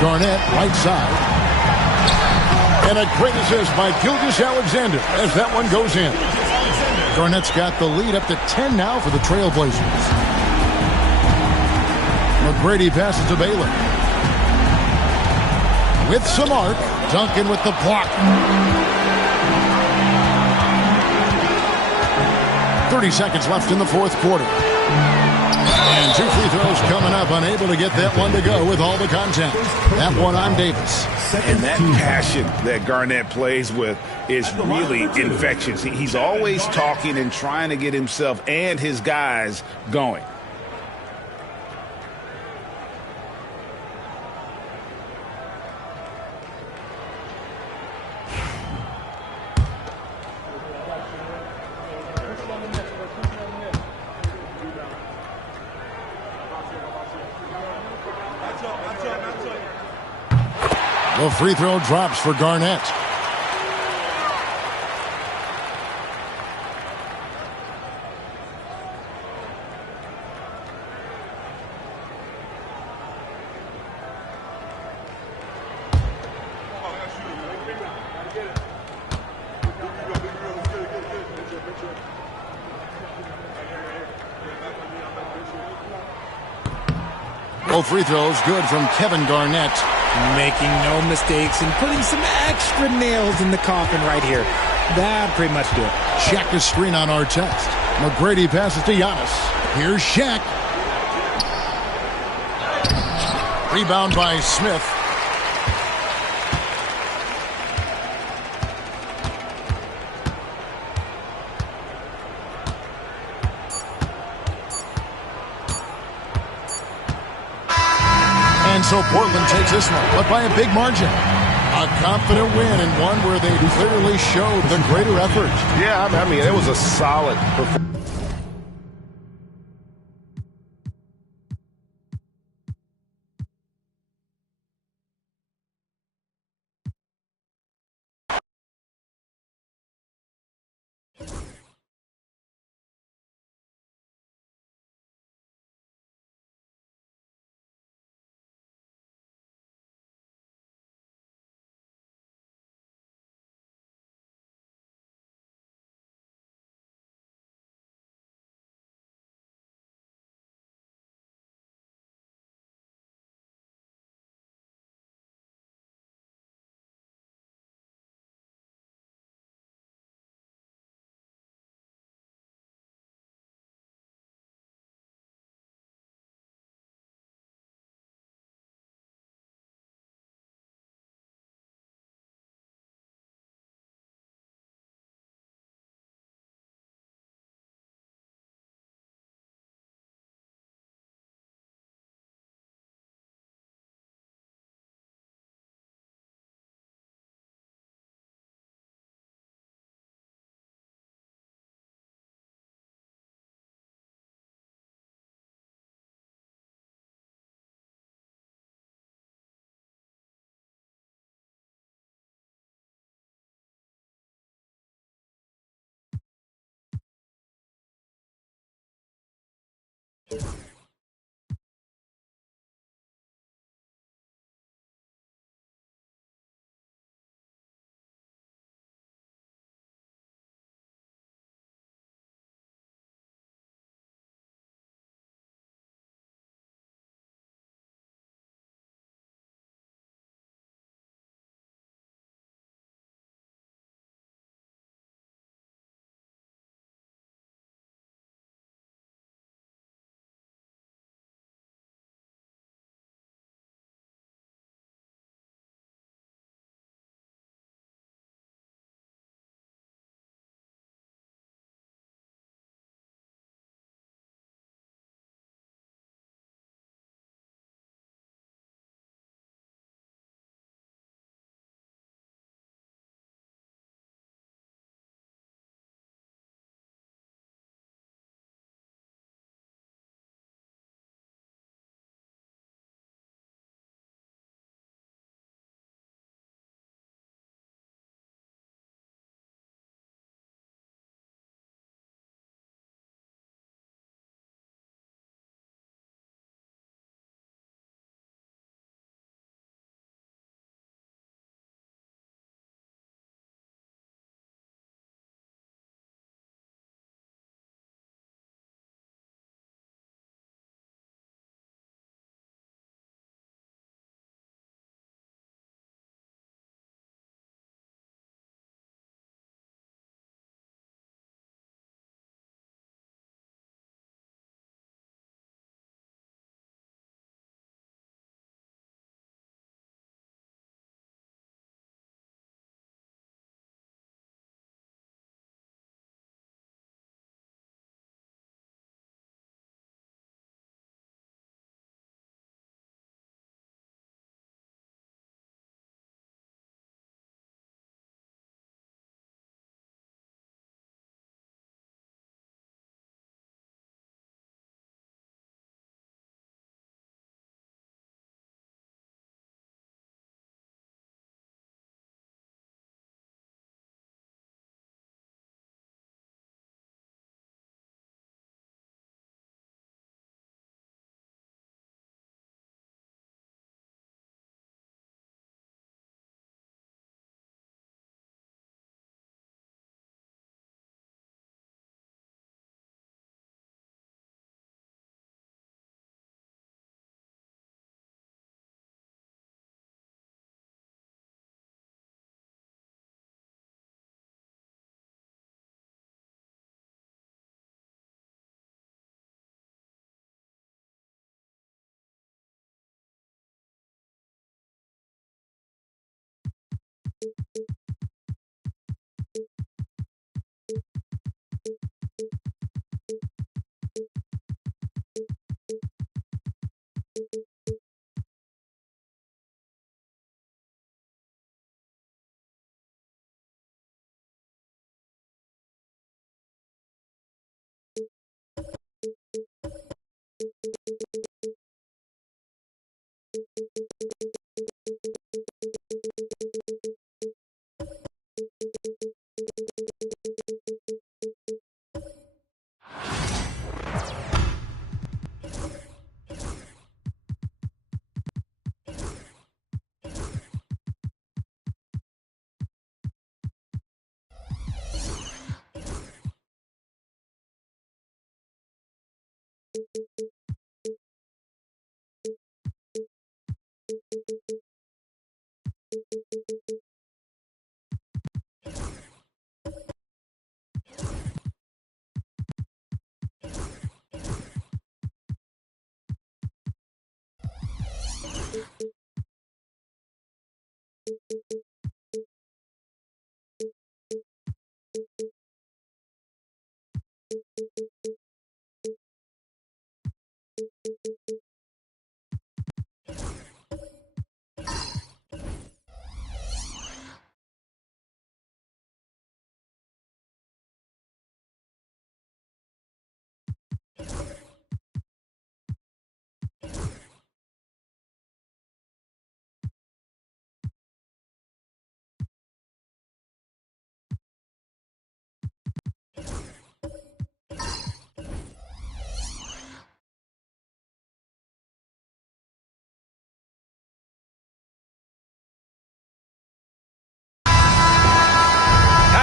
Garnett, right side. And a great assist by Gilgeous-Alexander as that one goes in. Garnett's got the lead up to 10 now for the Trailblazers. McGrady passes to Baylor. With some arc, Duncan with the block. 30 seconds left in the fourth quarter. And 2 free throws coming up, unable to get that one to go with all the contact. That one on Davis. And that passion that Garnett plays with is really infectious. He's always talking and trying to get himself and his guys going. The free throw drops for Garnett. Both free throws good from Kevin Garnett. Making no mistakes and putting some extra nails in the coffin right here. That pretty much do it. Shaq a screen on our test. McGrady passes to Giannis. Here's Shaq. Rebound by Smith. And so Portland takes this one, but by a big margin. A confident win and one where they clearly showed the greater effort. Yeah, I mean, it was a solid performance.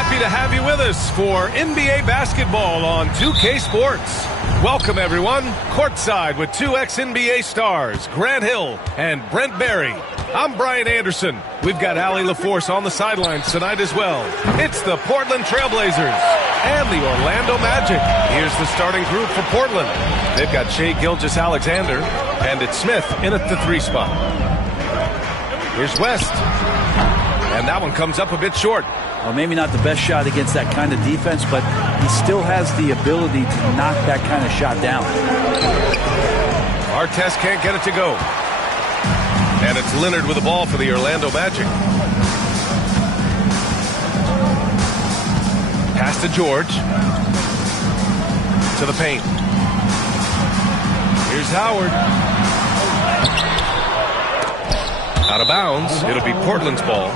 Happy to have you with us for NBA basketball on 2K Sports. Welcome, everyone. Courtside with two ex-NBA stars, Grant Hill and Brent Barry. I'm Brian Anderson. We've got Allie LaForce on the sidelines tonight as well. It's the Portland Trailblazers and the Orlando Magic. Here's the starting group for Portland. They've got Shai Gilgeous-Alexander, and it's Smith in at the 3 spot. Here's West. And that one comes up a bit short. Well, maybe not the best shot against that kind of defense, but he still has the ability to knock that kind of shot down. Artest can't get it to go. And it's Leonard with the ball for the Orlando Magic. Pass to George. To the paint. Here's Howard. Out of bounds. It'll be Portland's ball.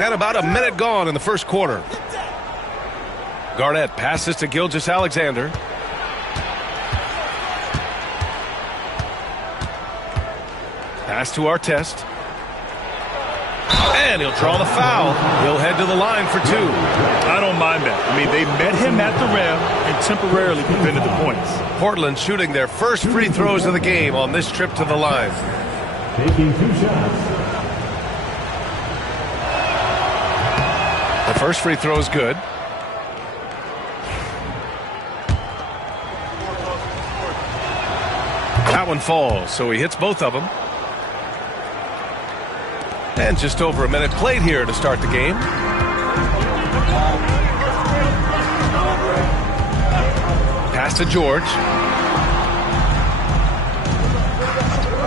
And about a minute gone in the first quarter. Garnett passes to Gilgeous-Alexander. Pass to Artest. And he'll draw the foul. He'll head to the line for 2. I don't mind that. I mean, they met him at the rim and temporarily prevented the points. Portland shooting their first free throws of the game on this trip to the line. Taking 2 shots. The first free throw is good. That one falls, so he hits both of them. And just over a minute played here to start the game. Pass to George.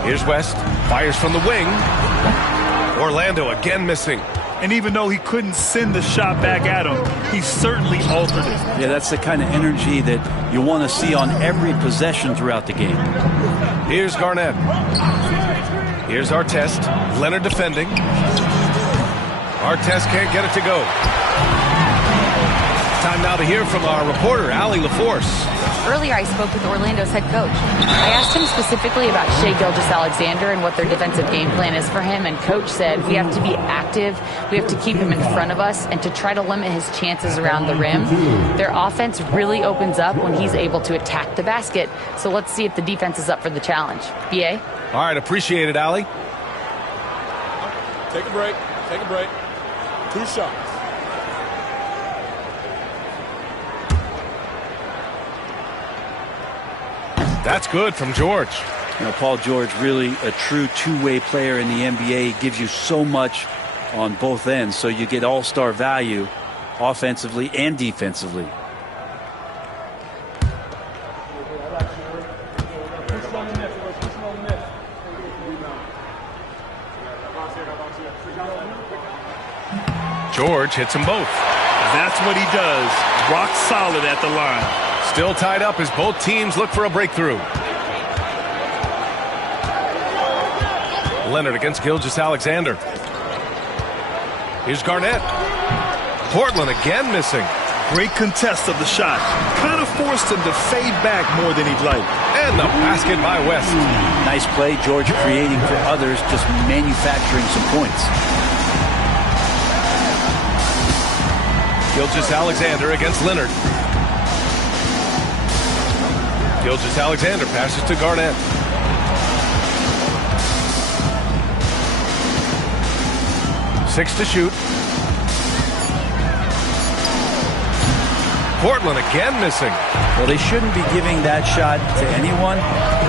Here's West. Fires from the wing. Orlando again missing. And even though he couldn't send the shot back at him, he certainly altered it. Yeah, that's the kind of energy that you want to see on every possession throughout the game. Here's Garnett. Here's Artest. Leonard defending. Artest can't get it to go. Time now to hear from our reporter, Allie LaForce. Earlier, I spoke with Orlando's head coach. I asked him specifically about Shai Gilgeous-Alexander and what their defensive game plan is for him, and coach said we have to be active, we have to keep him in front of us, and to try to limit his chances around the rim. Their offense really opens up when he's able to attack the basket, so let's see if the defense is up for the challenge. B.A.? All right, appreciate it, Allie. Take a break. Take a break. 2 shots. That's good from George. You know, Paul George, really a true two-way player in the NBA. He gives you so much on both ends, so you get all-star value offensively and defensively. George hits them both. That's what he does. Rock solid at the line. Still tied up as both teams look for a breakthrough. Leonard against Gilgeous-Alexander. Here's Garnett. Portland again missing. Great contest of the shot. Kind of forced him to fade back more than he'd like. And the basket by West. Nice play, George, creating for others, just manufacturing some points. Gilgeous-Alexander against Leonard. Gilgeous-Alexander passes to Garnett. Six to shoot. Portland again missing. Well, they shouldn't be giving that shot to anyone,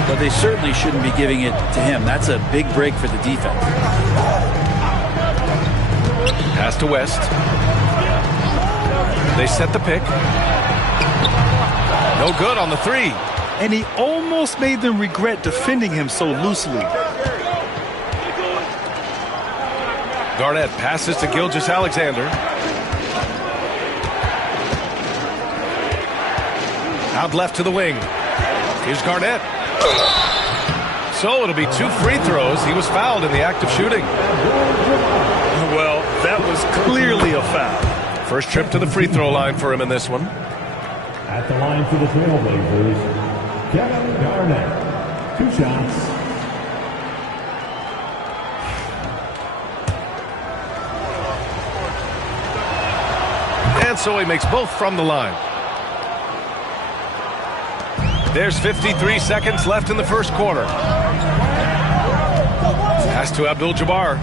but they certainly shouldn't be giving it to him. That's a big break for the defense. Pass to West. They set the pick. No good on the three. And he almost made them regret defending him so loosely. Garnett passes to Gilgeous-Alexander. Out left to the wing. Here's Garnett. So it'll be 2 free throws. He was fouled in the act of shooting. Well, that was clearly a foul. First trip to the free throw line for him in this one. At the line for the Trailblazers, Kevin Garnett. 2 shots. And so he makes both from the line. There's 53 seconds left in the first quarter. Pass to Abdul-Jabbar.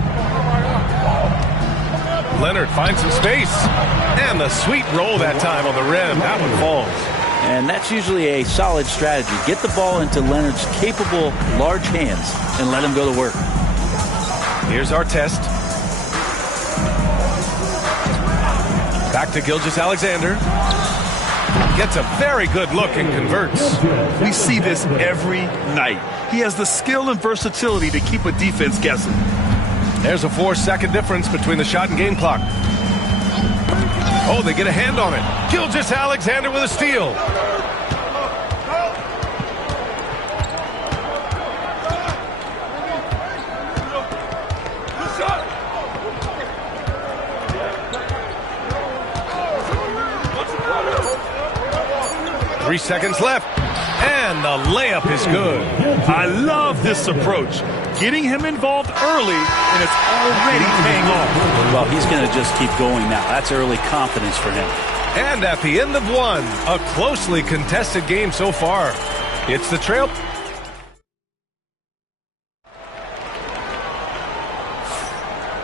Leonard finds some space. And the sweet roll that time on the rim. That one falls. And that's usually a solid strategy. Get the ball into Leonard's capable, large hands and let him go to work. Here's our test. Back to Gilgeous-Alexander. Gets a very good look and converts. We see this every night. He has the skill and versatility to keep a defense guessing. There's a 4-second difference between the shot and game clock. Oh, they get a hand on it. Gilgeous-Alexander with a steal. Three seconds left, and the layup is good. I love this approach. Getting him involved early, and it's already paying off. Well, he's going to just keep going now. That's early confidence for him. And at the end of one, a closely contested game so far. It's the Trail.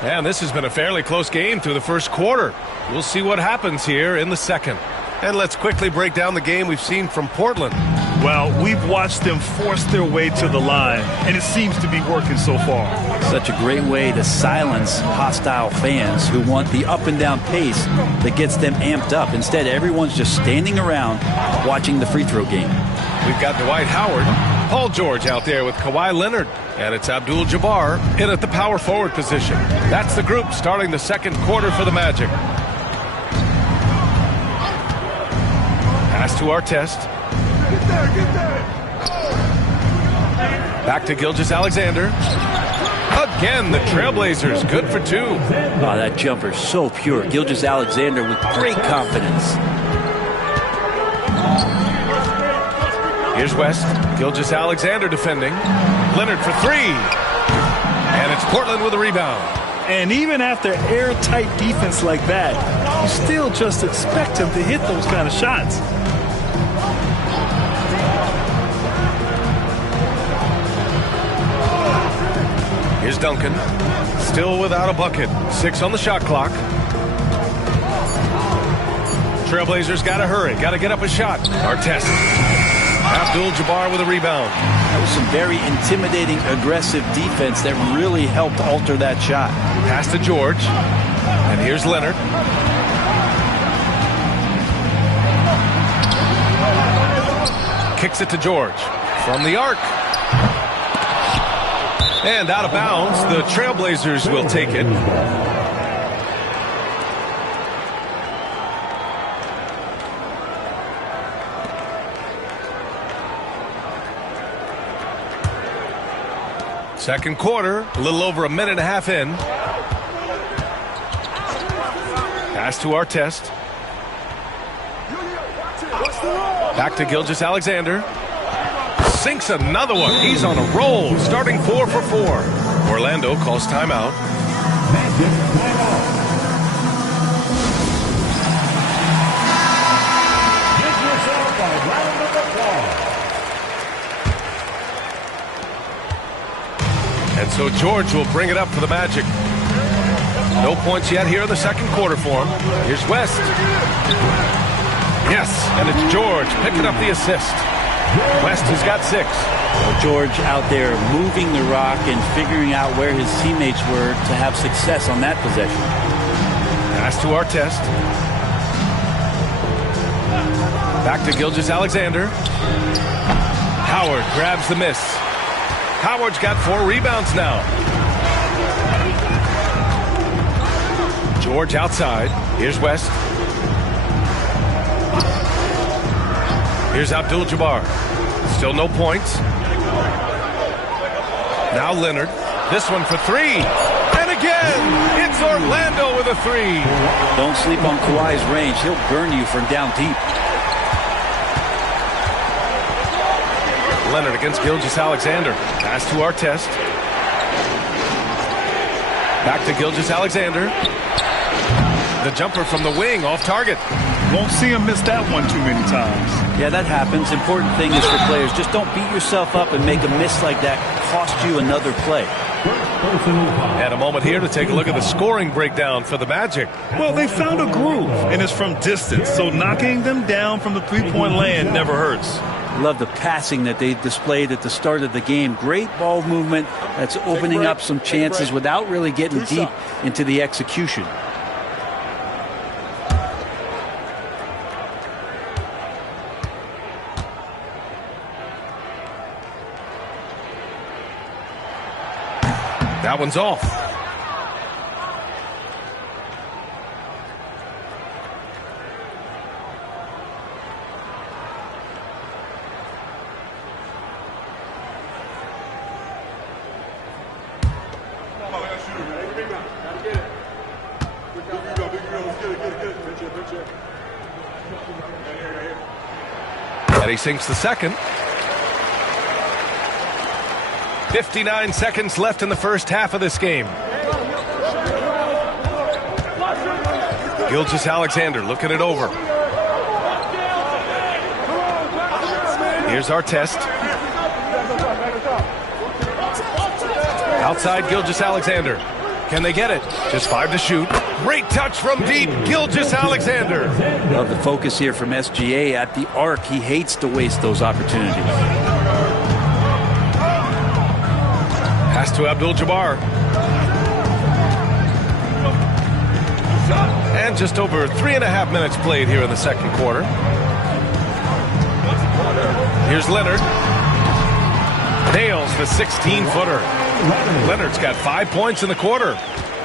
And this has been a fairly close game through the first quarter. We'll see what happens here in the second. And let's quickly break down the game we've seen from Portland. Well, we've watched them force their way to the line, and it seems to be working so far. Such a great way to silence hostile fans who want the up and down pace that gets them amped up. Instead, everyone's just standing around watching the free throw game. We've got Dwight Howard, Paul George out there with Kawhi Leonard, and it's Abdul-Jabbar in at the power forward position. That's the group starting the second quarter for the Magic. Pass to Artest. Back to Gilgeous-Alexander. Again, the Trailblazers good for 2. Oh, that jumper's so pure. Gilgeous-Alexander with great confidence. Here's West. Gilgeous-Alexander defending. Leonard for 3. And it's Portland with a rebound. And even after airtight defense like that, you still just expect him to hit those kind of shots. Here's Duncan. Still without a bucket. 6 on the shot clock. Trailblazers got to hurry. Got to get up a shot. Artest. Abdul-Jabbar with a rebound. That was some very intimidating, aggressive defense that really helped alter that shot. Pass to George. And here's Leonard. Kicks it to George. From the arc. And out of bounds. The Trailblazers will take it. Second quarter, a little over a minute and a half in. Pass to Artest. Back to Gilgeous-Alexander. sinks another one. He's on a roll, starting 4 for 4. Orlando calls timeout. Magic timeout. Give yourself a round of applause. And so George will bring it up for the Magic. No points yet here in the second quarter for him. Here's West. Yes, and it's George picking up the assist. West has got 6. Well, George out there moving the rock and figuring out where his teammates were to have success on that possession. Pass to Artest. Back to Gilgeous-Alexander. Howard grabs the miss. Howard's got 4 rebounds now. George outside. Here's West. Here's Abdul-Jabbar. Still no points. Now Leonard. This one for 3. And again, it's Orlando with a 3. Don't sleep on Kawhi's range. He'll burn you from down deep. Leonard against Gilgeous-Alexander. Pass to Artest. Back to Gilgeous-Alexander. The jumper from the wing off target. Won't see him miss that one too many times. Yeah, that happens. Important thing is for players, just don't beat yourself up and make a miss like that cost you another play. And a moment here to take a look at the scoring breakdown for the Magic. Well, they found a groove, and it's from distance, so knocking them down from the three-point land never hurts. Love the passing that they displayed at the start of the game. Great ball movement that's opening up some chances without really getting deep into the execution. That one's off. And he sinks the second. 59 seconds left in the first half of this game. Gilgeous-Alexander looking it over. Here's Artest. Outside Gilgeous-Alexander. Can they get it? Just 5 to shoot. Great touch from deep. Gilgeous-Alexander. Love the focus here from SGA at the arc. He hates to waste those opportunities. Pass to Abdul-Jabbar. And just over 3.5 minutes played here in the second quarter. Here's Leonard. Nails the 16-footer. Leonard's got 5 points in the quarter.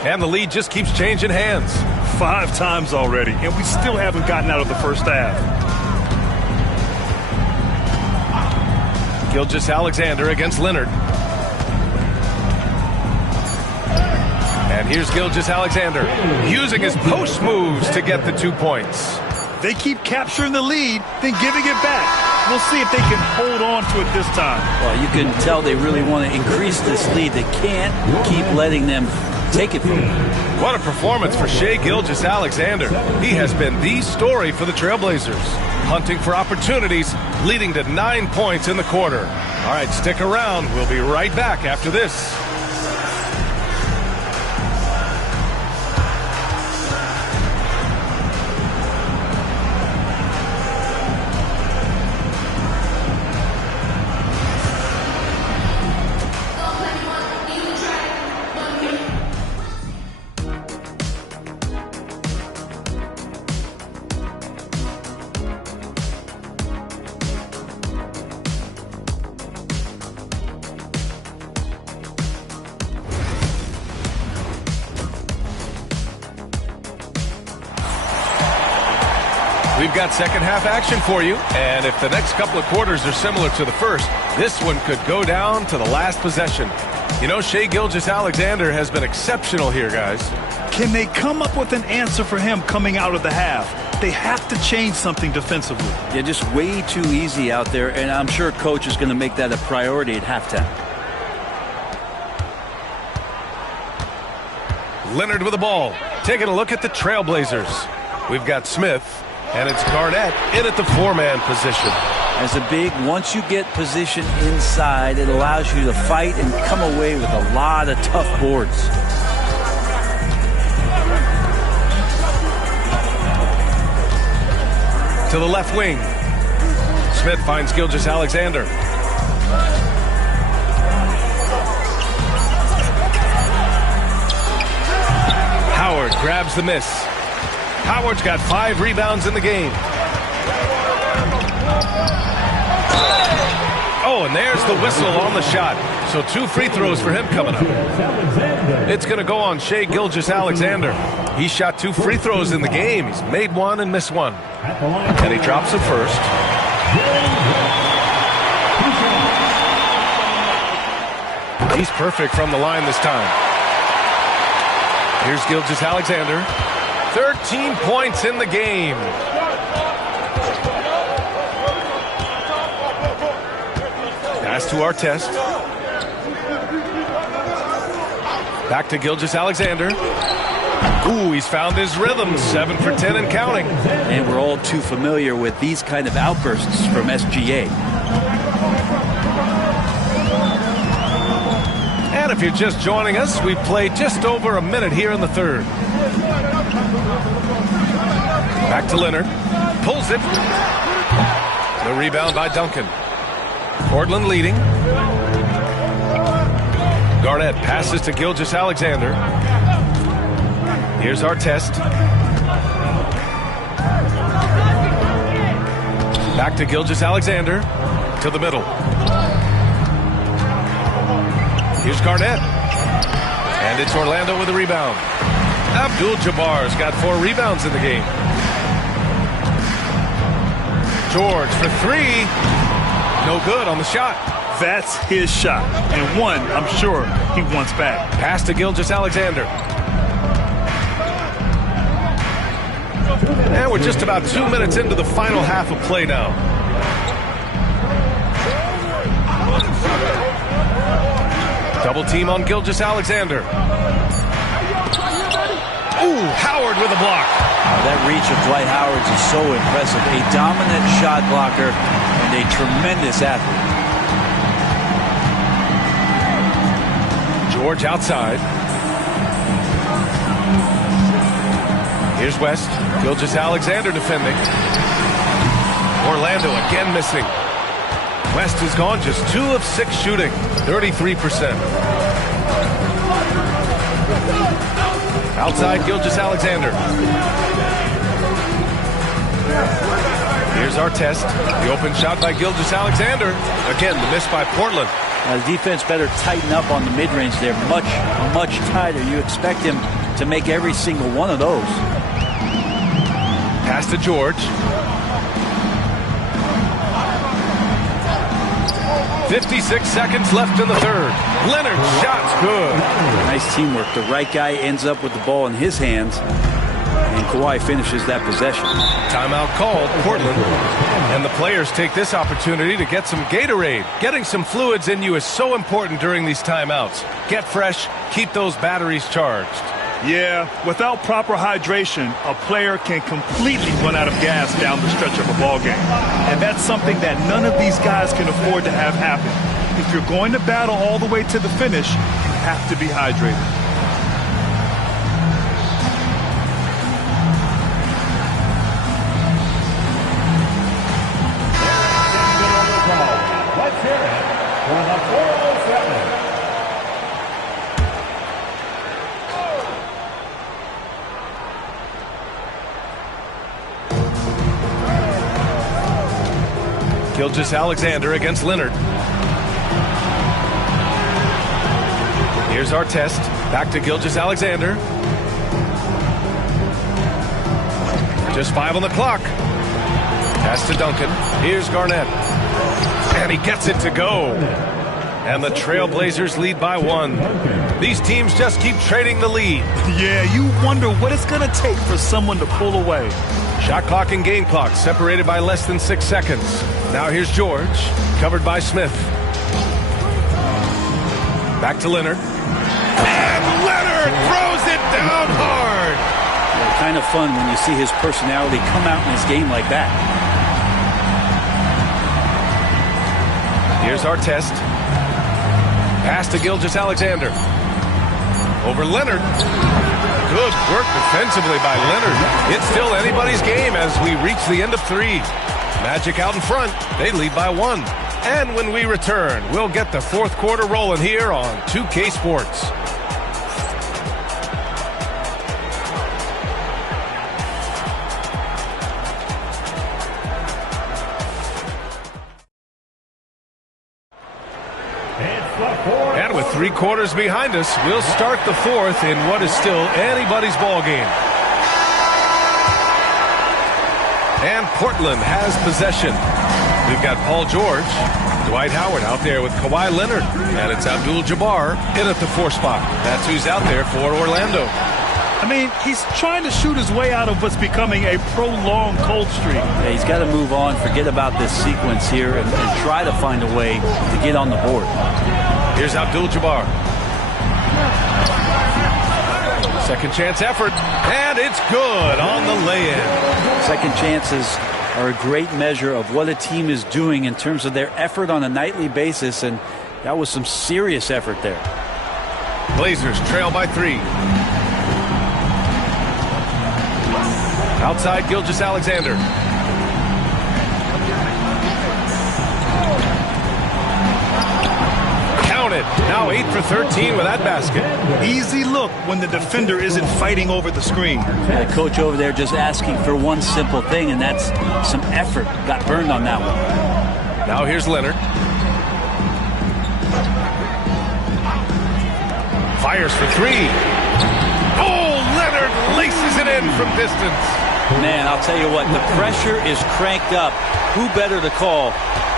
And the lead just keeps changing hands. 5 times already, and we still haven't gotten out of the first half. Gilgeous-Alexander against Leonard. And here's Gilgeous-Alexander using his post moves to get the 2 points. They keep capturing the lead, then giving it back. We'll see if they can hold on to it this time. Well, you can tell they really want to increase this lead. They can't keep letting them take it from them. What a performance for Shai Gilgeous-Alexander. He has been the story for the Trailblazers. Hunting for opportunities, leading to 9 points in the quarter. All right, stick around. We'll be right back after this. We've got second half action for you, and if the next couple of quarters are similar to the first, this one could go down to the last possession. You know, Shai Gilgeous-Alexander has been exceptional here, guys. Can they come up with an answer for him coming out of the half? They have to change something defensively. Yeah, just way too easy out there, and I'm sure coach is going to make that a priority at halftime. Leonard with the ball. Taking a look at the Trailblazers. We've got Smith, and it's Garnett in at the four-man position. As a big, once you get position inside, it allows you to fight and come away with a lot of tough boards. To the left wing. Smith finds Gilgeous-Alexander. Howard grabs the miss. Howard's got 5 rebounds in the game. Oh, and there's the whistle on the shot. So 2 free throws for him coming up. It's going to go on Shai Gilgeous-Alexander. He shot 2 free throws in the game. He's made 1 and missed 1. And he drops the first. He's perfect from the line this time. Here's Gilgeous-Alexander. 13 points in the game. Pass to Artest. Back to Gilgeous-Alexander. Ooh, he's found his rhythm. 7 for 10 and counting. And we're all too familiar with these kind of outbursts from SGA. And if you're just joining us, we played just over a minute here in the third. Back to Leonard. Pulls it. The rebound by Duncan. Portland leading. Garnett passes to Gilgeous-Alexander. Here's Artest. Back to Gilgeous-Alexander. To the middle. Here's Garnett. And it's Orlando with a rebound. Abdul-Jabbar's got 4 rebounds in the game. George for 3. No good on the shot. That's his shot. And one, I'm sure, he wants back. Pass to Gilgeous-Alexander. And we're just about 2 minutes into the final half of play now. Double team on Gilgeous-Alexander. Ooh, Howard with a block. That reach of Dwight Howard is so impressive. A dominant shot blocker and a tremendous athlete. George outside. Here's West. Gilgeous-Alexander defending. Orlando again missing. West has gone just 2 of 6 shooting, 33%. Outside Gilgeous-Alexander. Here's Artest. The open shot by Gilgeous-Alexander. Again, the miss by Portland. Now, the defense better tighten up on the mid-range. They're much, much tighter. You expect him to make every single one of those. Pass to George. 56 seconds left in the third. Leonard shot's good. Nice teamwork. The right guy ends up with the ball in his hands, and Kawhi finishes that possession. Timeout called, Portland. And the players take this opportunity to get some Gatorade. Getting some fluids in you is so important during these timeouts. Get fresh, keep those batteries charged. Yeah, without proper hydration, a player can completely run out of gas down the stretch of a ball game. And that's something that none of these guys can afford to have happen. If you're going to battle all the way to the finish, you have to be hydrated. Let's hear it for the 407. Gilgeous-Alexander against Leonard. Here's Artest. Back to Gilgeous-Alexander. Just 5 on the clock. Pass to Duncan. Here's Garnett. And he gets it to go. And the Trailblazers lead by 1. These teams just keep trading the lead. Yeah, you wonder what it's going to take for someone to pull away. Shot clock and game clock separated by less than 6 seconds. Now here's George, covered by Smith. Back to Leonard. And Leonard throws it down hard. Yeah, kind of fun when you see his personality come out in his game like that. Here's our test. Pass to Gilgeous-Alexander. Over Leonard. Good work defensively by Leonard. It's still anybody's game as we reach the end of 3. Magic out in front. They lead by 1. And when we return, we'll get the 4th quarter rolling here on 2K Sports. And with 3 quarters behind us, we'll start the 4th in what is still anybody's ball game. And Portland has possession. We've got Paul George, Dwight Howard out there with Kawhi Leonard, and it's Abdul-Jabbar in at the 4 spot. That's who's out there for Orlando. I mean, he's trying to shoot his way out of what's becoming a prolonged cold streak. Yeah, he's got to move on, forget about this sequence here, and try to find a way to get on the board. Here's Abdul-Jabbar. Second chance effort, and it's good on the lay-in. Second chances are a great measure of what a team is doing in terms of their effort on a nightly basis, and that was some serious effort there. Blazers trail by 3. Outside Gilgeous-Alexander. Counted. Now 8 for 13 with that basket. Easy look when the defender isn't fighting over the screen. The coach over there just asking for one simple thing, and that's some effort. Got burned on that one. Now here's Leonard. Fires for 3. Oh, Leonard laces it in from distance. Man, I'll tell you what, the pressure is cranked up. Who better to call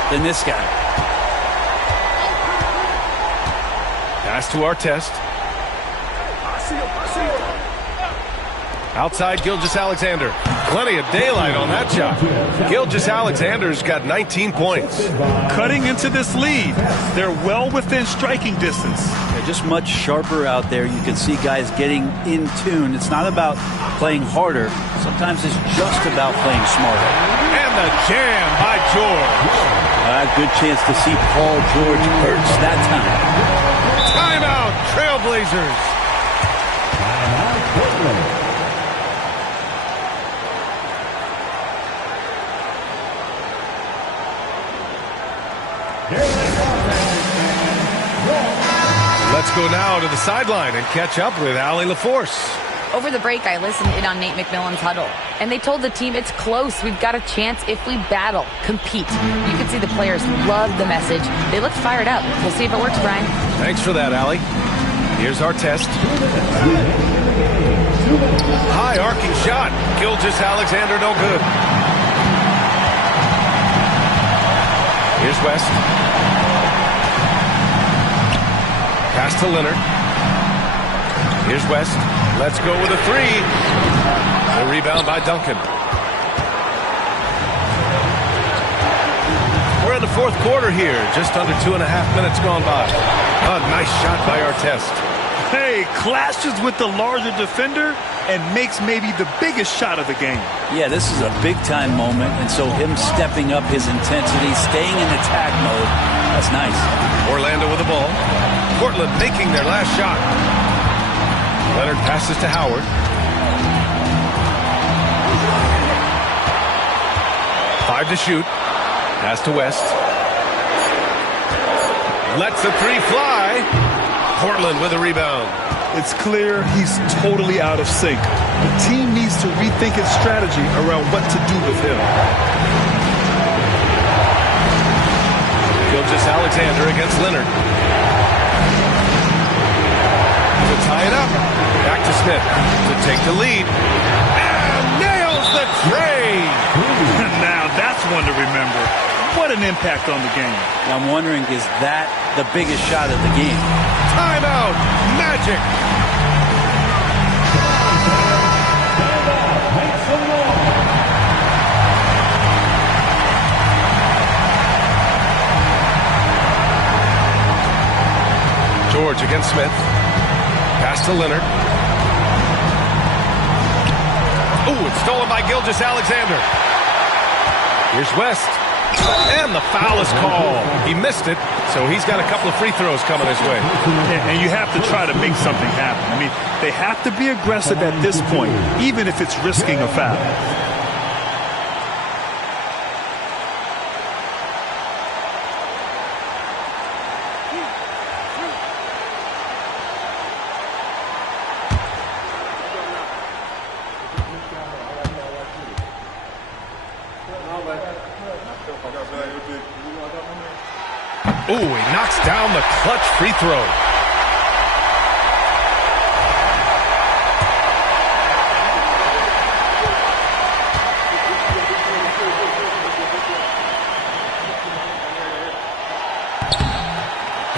than this guy? Pass to our test. Outside Gilgeous-Alexander. Plenty of daylight on that shot. Gilgeous-Alexander's got 19 points. Cutting into this lead. They're well within striking distance. They're just much sharper out there. You can see guys getting in tune. It's not about playing harder. Sometimes it's just about playing smarter. And the jam by George. Good chance to see Paul George perch that time. Timeout, Trailblazers. Timeout, Portland. Let's go now to the sideline and catch up with Allie LaForce. Over the break, I listened in on Nate McMillan's huddle, and they told the team it's close. We've got a chance if we battle, compete. You can see the players love the message. They look fired up. We'll see if it works, Brian. Thanks for that, Allie. Here's our test. High arcing shot. Gilgeous-Alexander, no good. Here's West. Pass to Leonard. Here's West. Let's go with a 3. The rebound by Duncan. We're in the 4th quarter here. Just under 2.5 minutes gone by. A nice shot by our test. Hey, clashes with the larger defender and makes maybe the biggest shot of the game. Yeah, this is a big-time moment, and so him stepping up his intensity, staying in attack mode, that's nice. Orlando with the ball. Portland making their last shot. Leonard passes to Howard. Five to shoot. Pass to West. Lets the 3 fly. Portland with a rebound. It's clear he's totally out of sync. The team needs to rethink its strategy around what to do with him. Gilgeous-Alexander against Leonard. To tie it up. Back to Smith to take the lead. And nails the tray. Now that's one to remember. What an impact on the game. I'm wondering, is that the biggest shot of the game? Timeout. Magic. George against Smith. Pass to Leonard. Ooh, it's stolen by Gilgeous-Alexander. Here's West. And the foul is called. He missed it, so he's got a couple of free throws coming his way. And you have to try to make something happen. I mean, they have to be aggressive at this point, even if it's risking a foul. Ooh, he knocks down the clutch free throw.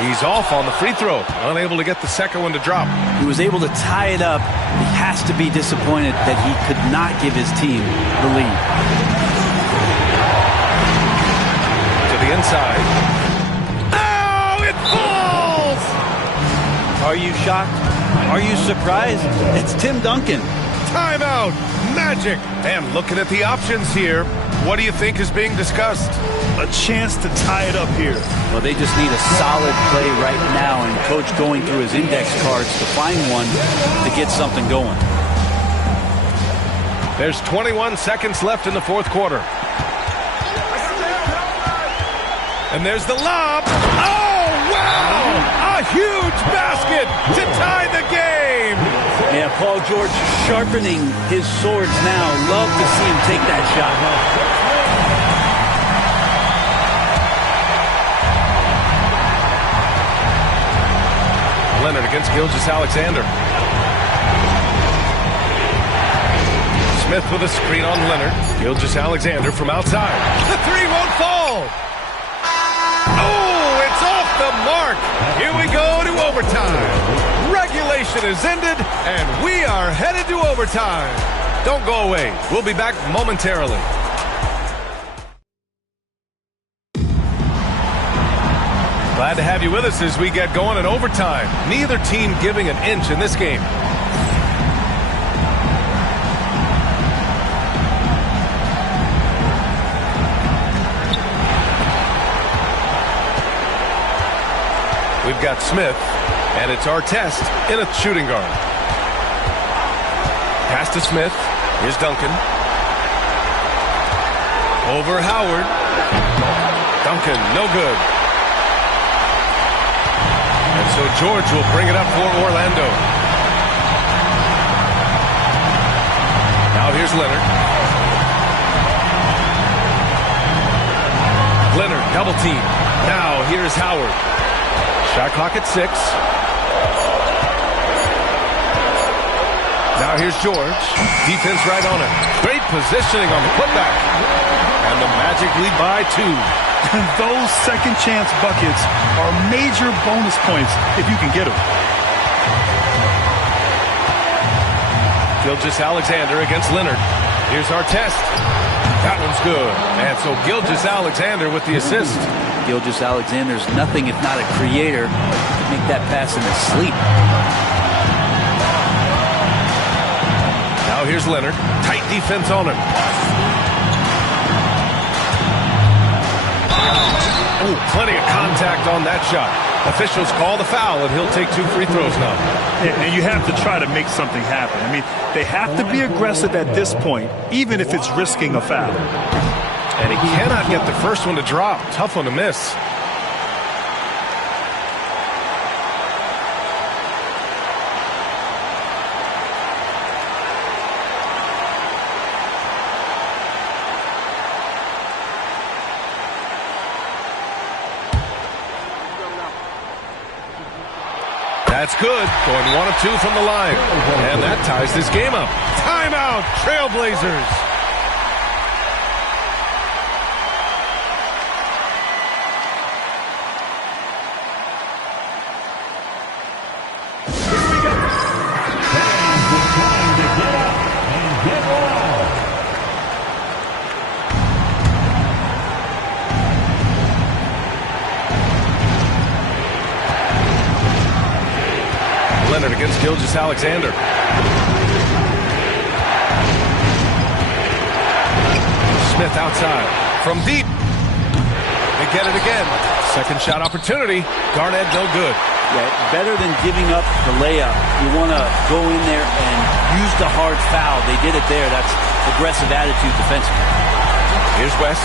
He's off on the free throw, unable to get the second one to drop. He was able to tie it up. He has to be disappointed that he could not give his team the lead. To the inside. Are you shocked? Are you surprised? It's Tim Duncan. Timeout. Magic. And looking at the options here, what do you think is being discussed? A chance to tie it up here. Well, they just need a solid play right now, and Coach going through his index cards to find one to get something going. There's 21 seconds left in the fourth quarter. And there's the lob. Oh, wow! A huge basket to tie the game. Yeah, Paul George sharpening his swords now. Love to see him take that shot. Leonard against Gilgeous-Alexander. Smith with a screen on Leonard. Gilgeous-Alexander from outside. The three won't fall. Oh, it's off the mark. Here we go to overtime. Regulation is ended, and we are headed to overtime. Don't go away. We'll be back momentarily. Glad to have you with us as we get going in overtime. Neither team giving an inch in this game. We've got Smith, and it's our test in a shooting guard. Pass to Smith. Here's Duncan. Over Howard. Duncan, no good. And so George will bring it up for Orlando. Now here's Leonard. Leonard, double team. Now here's Howard. Shot clock at 6. Now here's George. Defense right on it. Great positioning on the putback. And the Magic lead by 2. Those second chance buckets are major bonus points if you can get them. Gilgeous-Alexander against Leonard. Here's our test. That one's good. And so Gilgeous-Alexander with the assist. Gilgeous-Alexander's nothing if not a creator. Make that pass in his sleep. Now here's Leonard. Tight defense on him. Oh, plenty of contact on that shot. Officials call the foul, and he'll take 2 free throws now. And you have to try to make something happen. I mean, they have to be aggressive at this point, even if it's risking a foul. And he cannot get the first one to drop. Tough one to miss. That's good. Going 1 of 2 from the line. And that ties this game up. Timeout, Trailblazers. against Gilgeous-Alexander. Smith outside from deep. They get it again. Second shot opportunity. Garnett no good. Yeah, better than giving up the layup. You want to go in there and use the hard foul. They did it there. That's aggressive attitude defensively. Here's West.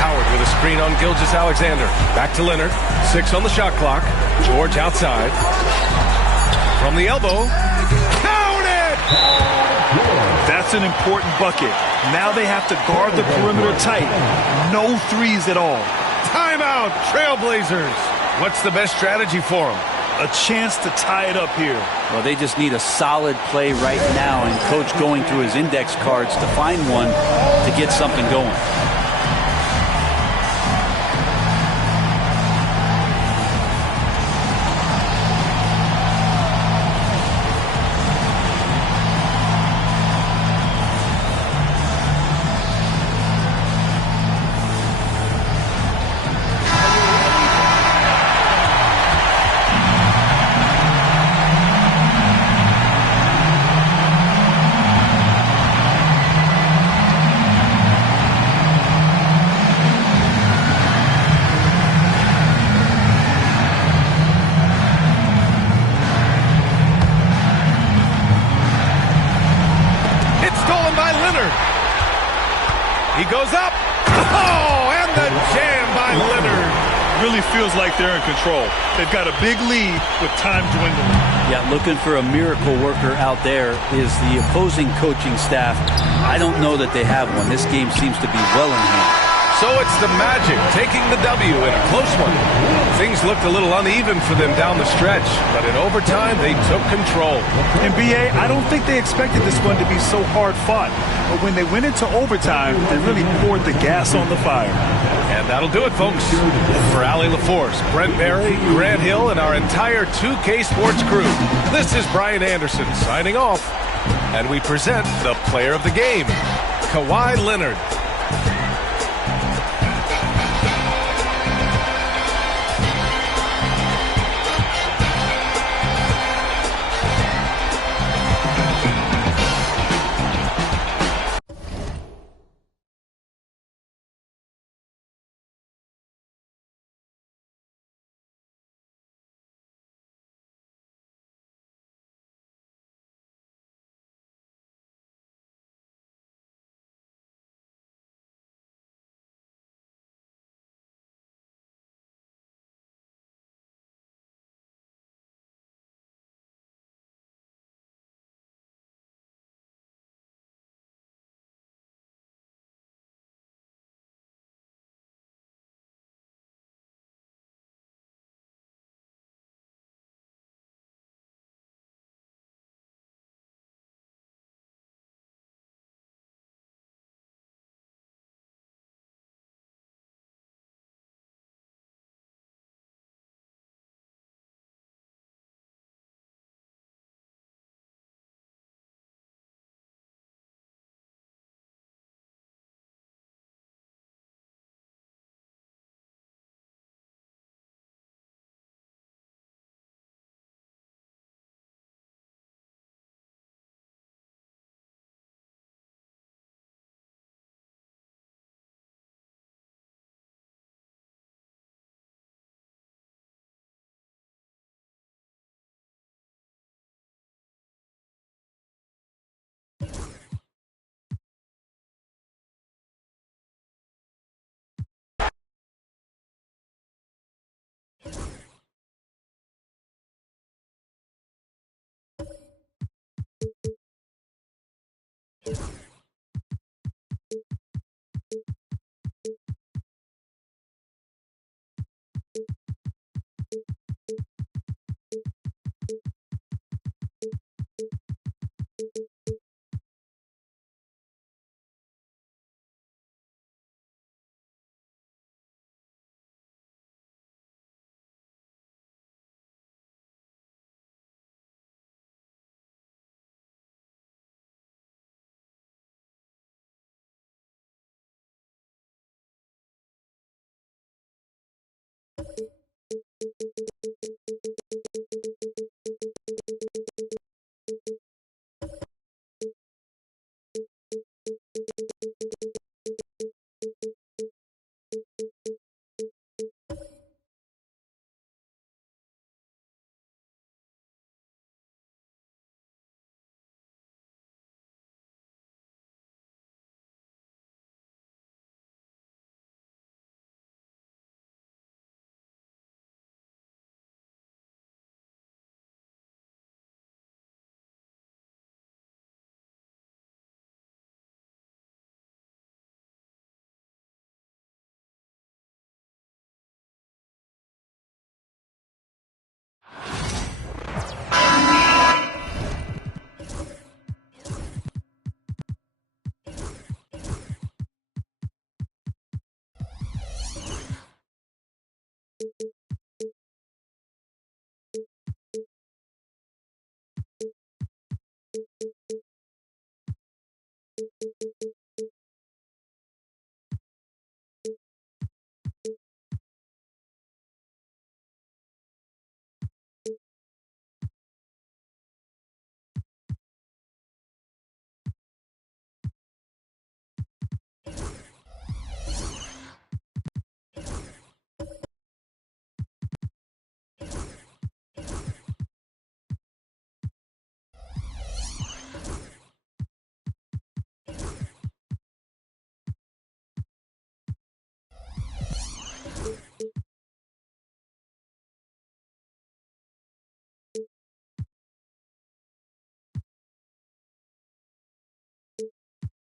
Howard with a screen on Gilgeous-Alexander. Back to Leonard. 6 on the shot clock. George outside. From the elbow. Counted! That's an important bucket. Now they have to guard the perimeter tight. No threes at all. Timeout, Trailblazers. What's the best strategy for them? A chance to tie it up here. Well, they just need a solid play right now, and Coach going through his index cards to find one to get something going. He goes up. Oh, and the jam by Leonard. Really feels like they're in control. They've got a big lead with time dwindling. Yeah, looking for a miracle worker out there is the opposing coaching staff. I don't know that they have one. This game seems to be well in hand. So it's the Magic taking the W in a close one. Things looked a little uneven for them down the stretch, but in overtime they took control. And B.A., I don't think they expected this one to be so hard-fought. But when they went into overtime, they really poured the gas on the fire. And that'll do it, folks. For Allie LaForce, Brent Barry, Grant Hill, and our entire 2K Sports crew, this is Brian Anderson signing off. And we present the player of the game, Kawhi Leonard.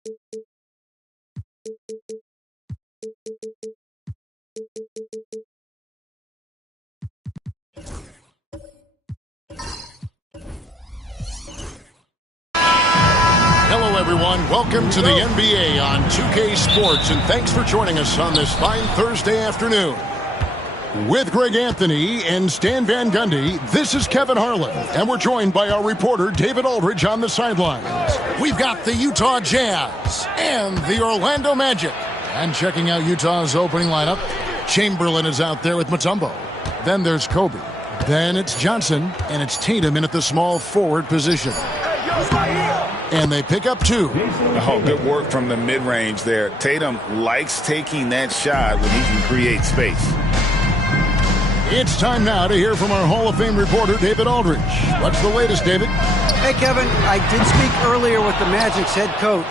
Hello, everyone. Welcome to the NBA on 2K Sports, and thanks for joining us on this fine Thursday afternoon. With Greg Anthony and Stan Van Gundy, this is Kevin Harlan, and we're joined by our reporter David Aldridge on the sidelines. We've got the Utah Jazz and the Orlando Magic. And checking out Utah's opening lineup, Chamberlain is out there with Mutombo. Then there's Kobe. Then it's Johnson, and it's Tatum in at the small forward position. And they pick up 2. Oh, good work from the mid-range there. Tatum likes taking that shot when he can create space. It's time now to hear from our Hall of Fame reporter, David Aldridge. What's the latest, David? Hey, Kevin, I did speak earlier with the Magic's head coach.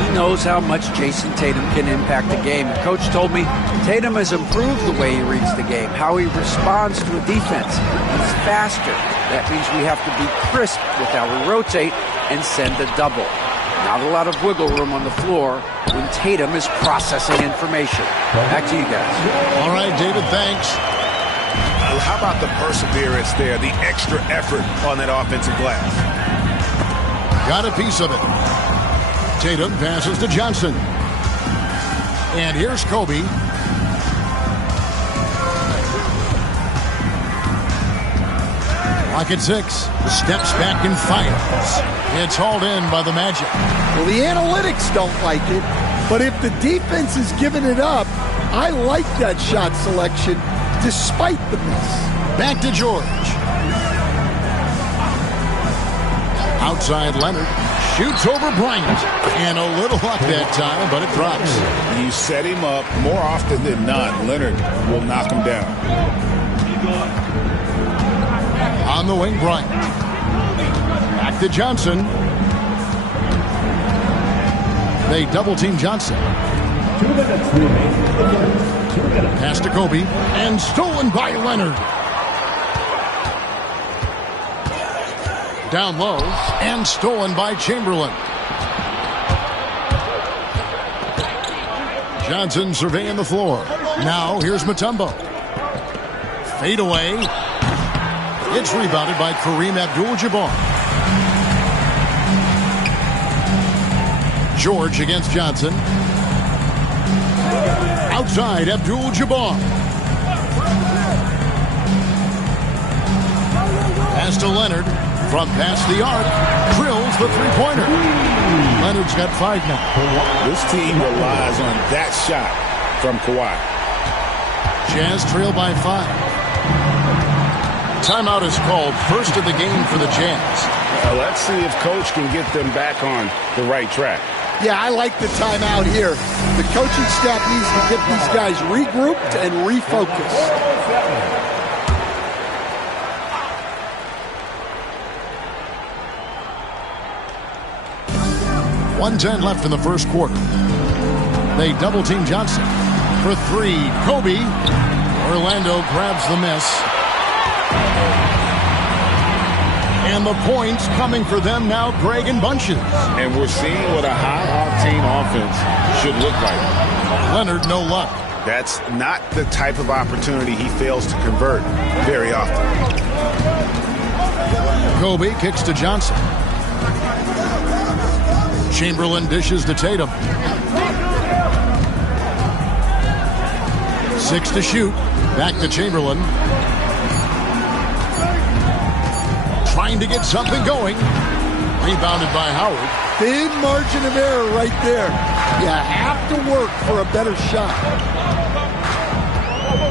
He knows how much Jason Tatum can impact the game. The coach told me Tatum has improved the way he reads the game, how he responds to a defense. He's faster. That means we have to be crisp with how we rotate and send a double. Not a lot of wiggle room on the floor when Tatum is processing information. Back to you guys. All right, David, thanks. How about the perseverance there, the extra effort on that offensive glass? Got a piece of it. Tatum passes to Johnson. And here's Kobe. Clock at 6. Steps back and fires. It's hauled in by the Magic. Well, the analytics don't like it, but if the defense is giving it up, I like that shot selection despite the miss. Back to George. Outside Leonard. Shoots over Bryant. And a little luck that time, but it drops. You set him up more often than not. Leonard will knock him down. On the wing, Bryant. Back to Johnson. They double-team Johnson. 2 minutes remaining. Pass to Kobe. And stolen by Leonard. Down low. And stolen by Chamberlain. Johnson surveying the floor. Now here's Mutombo. Fade away. It's rebounded by Kareem Abdul-Jabbar. George against Johnson. Outside, Abdul-Jabbar. Pass to Leonard. From past the arc. Drills the three-pointer. Leonard's got 5 now. This team relies on that shot from Kawhi. Jazz trail by 5. Timeout is called, first of the game for the Jazz. Let's see if Coach can get them back on the right track. Yeah, I like the timeout here. The coaching staff needs to get these guys regrouped and refocused. .110 left in the first quarter. They double-team Johnson. For 3, Kobe. Orlando grabs the miss. And the points coming for them now, Greg, in bunches. And we're seeing what a high-octane offense should look like. Leonard, no luck. That's not the type of opportunity he fails to convert very often. Kobe kicks to Johnson. Chamberlain dishes to Tatum. 6 to shoot. Back to Chamberlain. Trying to get something going. Rebounded by Howard. Thin margin of error right there. You have to work for a better shot.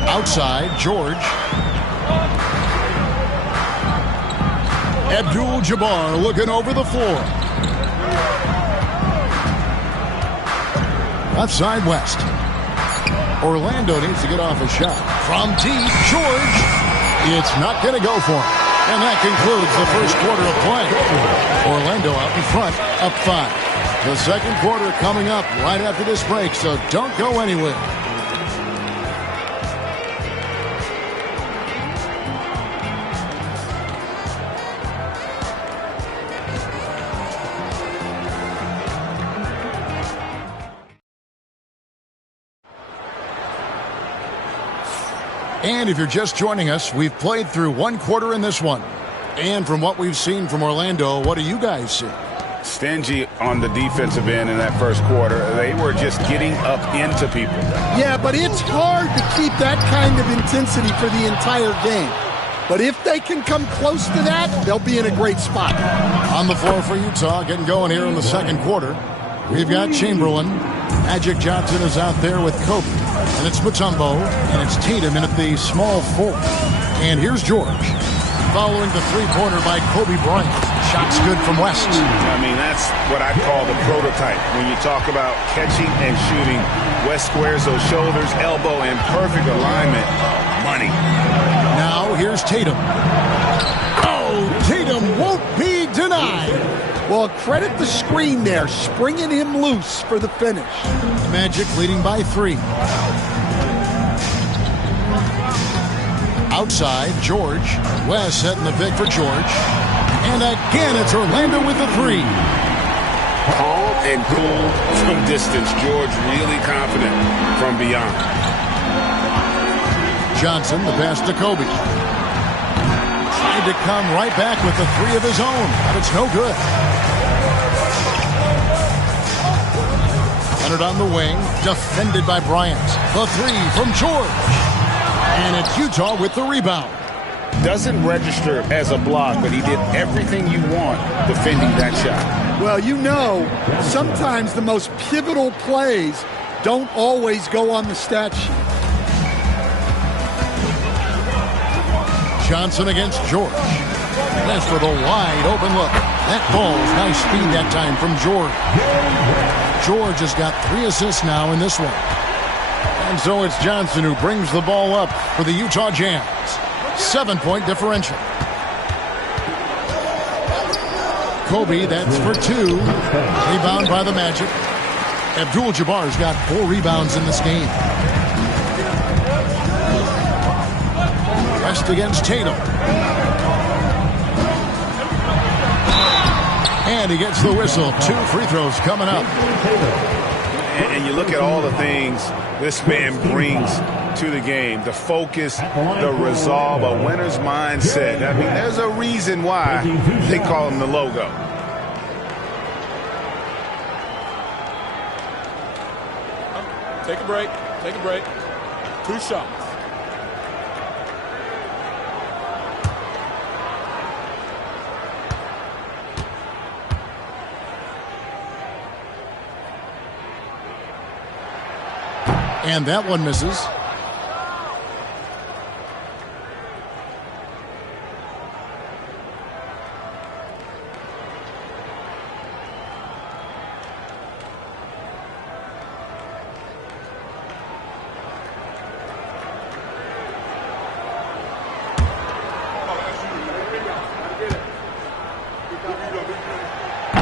Outside, George. Abdul-Jabbar looking over the floor. Left side, West. Orlando needs to get off a shot. From deep, George. It's not going to go for him. And that concludes the first quarter of play. Orlando out in front, up 5. The second quarter coming up right after this break, so don't go anywhere. And if you're just joining us, we've played through one quarter in this one. And from what we've seen from Orlando, what do you guys see? Stingy on the defensive end in that first quarter. They were just getting up into people. Yeah, but it's hard to keep that kind of intensity for the entire game. But if they can come close to that, they'll be in a great spot. On the floor for Utah, getting going here in the second quarter. We've got Chamberlain. Magic Johnson is out there with Kobe. And it's Mutombo. And it's Tatum in at the small forward. And here's George. Following the three-pointer by Kobe Bryant. Shots good from West. I mean, that's what I call the prototype. When you talk about catching and shooting, West squares those shoulders, elbow in perfect alignment. Money. Now here's Tatum. Oh, Tatum won't be denied. Well, credit the screen there, springing him loose for the finish. Magic leading by 3. Outside, George. West setting the pick for George. And again, it's Orlando with the 3. Calm and cool from distance. George really confident from beyond. Johnson, the pass to Kobe. Tried to come right back with the 3 of his own, but it's no good. Leonard on the wing, defended by Bryant. The 3 from George. And it's Utah with the rebound. Doesn't register as a block, but he did everything you want defending that shot. Well, you know, sometimes the most pivotal plays don't always go on the stat sheet. Johnson against George. That's for the wide open look. That ball's nice speed that time from George. George has got 3 assists now in this one. And so it's Johnson who brings the ball up for the Utah Jazz. 7-point differential. Kobe, that's for 2. Rebound by the Magic. Abdul-Jabbar's got 4 rebounds in this game. West against Tatum. And he gets the whistle. 2 free throws coming up. And you look at all the things this man brings to the game. The focus, the resolve, a winner's mindset. I mean, there's a reason why they call him the logo. Take a break. Take a break. 2 shots. And that one misses.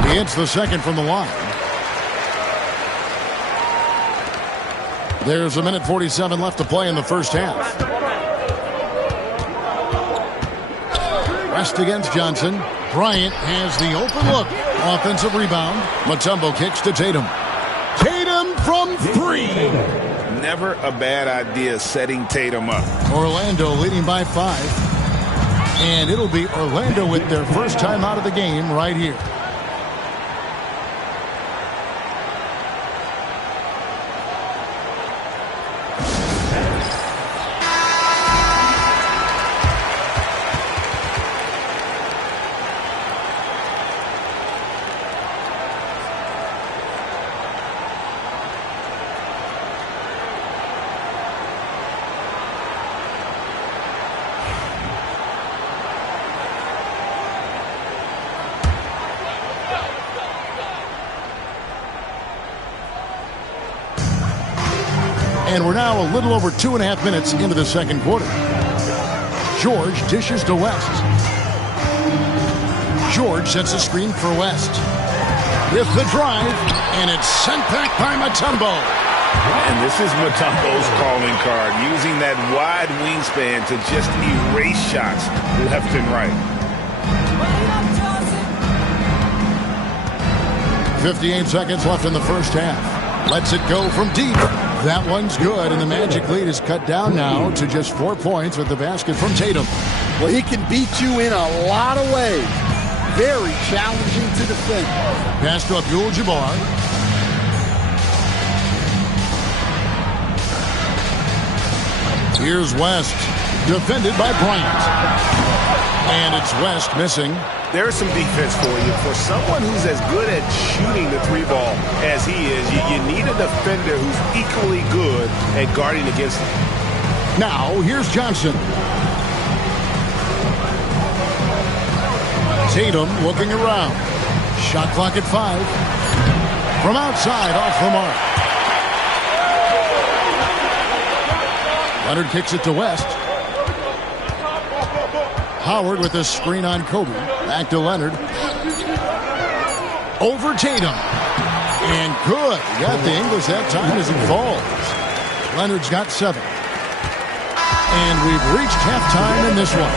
He hits the second from the line. There's 1:47 left to play in the first half. West against Johnson. Bryant has the open look. Offensive rebound. Mutombo kicks to Tatum. Tatum from 3. Never a bad idea setting Tatum up. Orlando leading by 5. And it'll be Orlando with their first time out of the game right here. And we're now a little over 2.5 minutes into the second quarter. George dishes to West. George sets a screen for West. With the drive, and it's sent back by Mutombo. And this is Mutombo's calling card, using that wide wingspan to just erase shots left and right. 58 seconds left in the first half. Lets it go from deep. That one's good, and the Magic lead is cut down now to just 4 points with the basket from Tatum. Well, he can beat you in a lot of ways. Very challenging to defend. Pass to Abdul-Jabbar. Here's West, defended by Bryant. And it's West missing. There's some defense for you. For someone who's as good at shooting the three ball as he is, you need a defender who's equally good at guarding against him. Now, here's Johnson. Tatum looking around. Shot clock at 5. From outside, off the mark. Leonard kicks it to West. Howard with a screen on Kobe. Back to Leonard. Over Tatum. And good. He got the English that time as he falls. Leonard's got 7. And we've reached halftime in this one.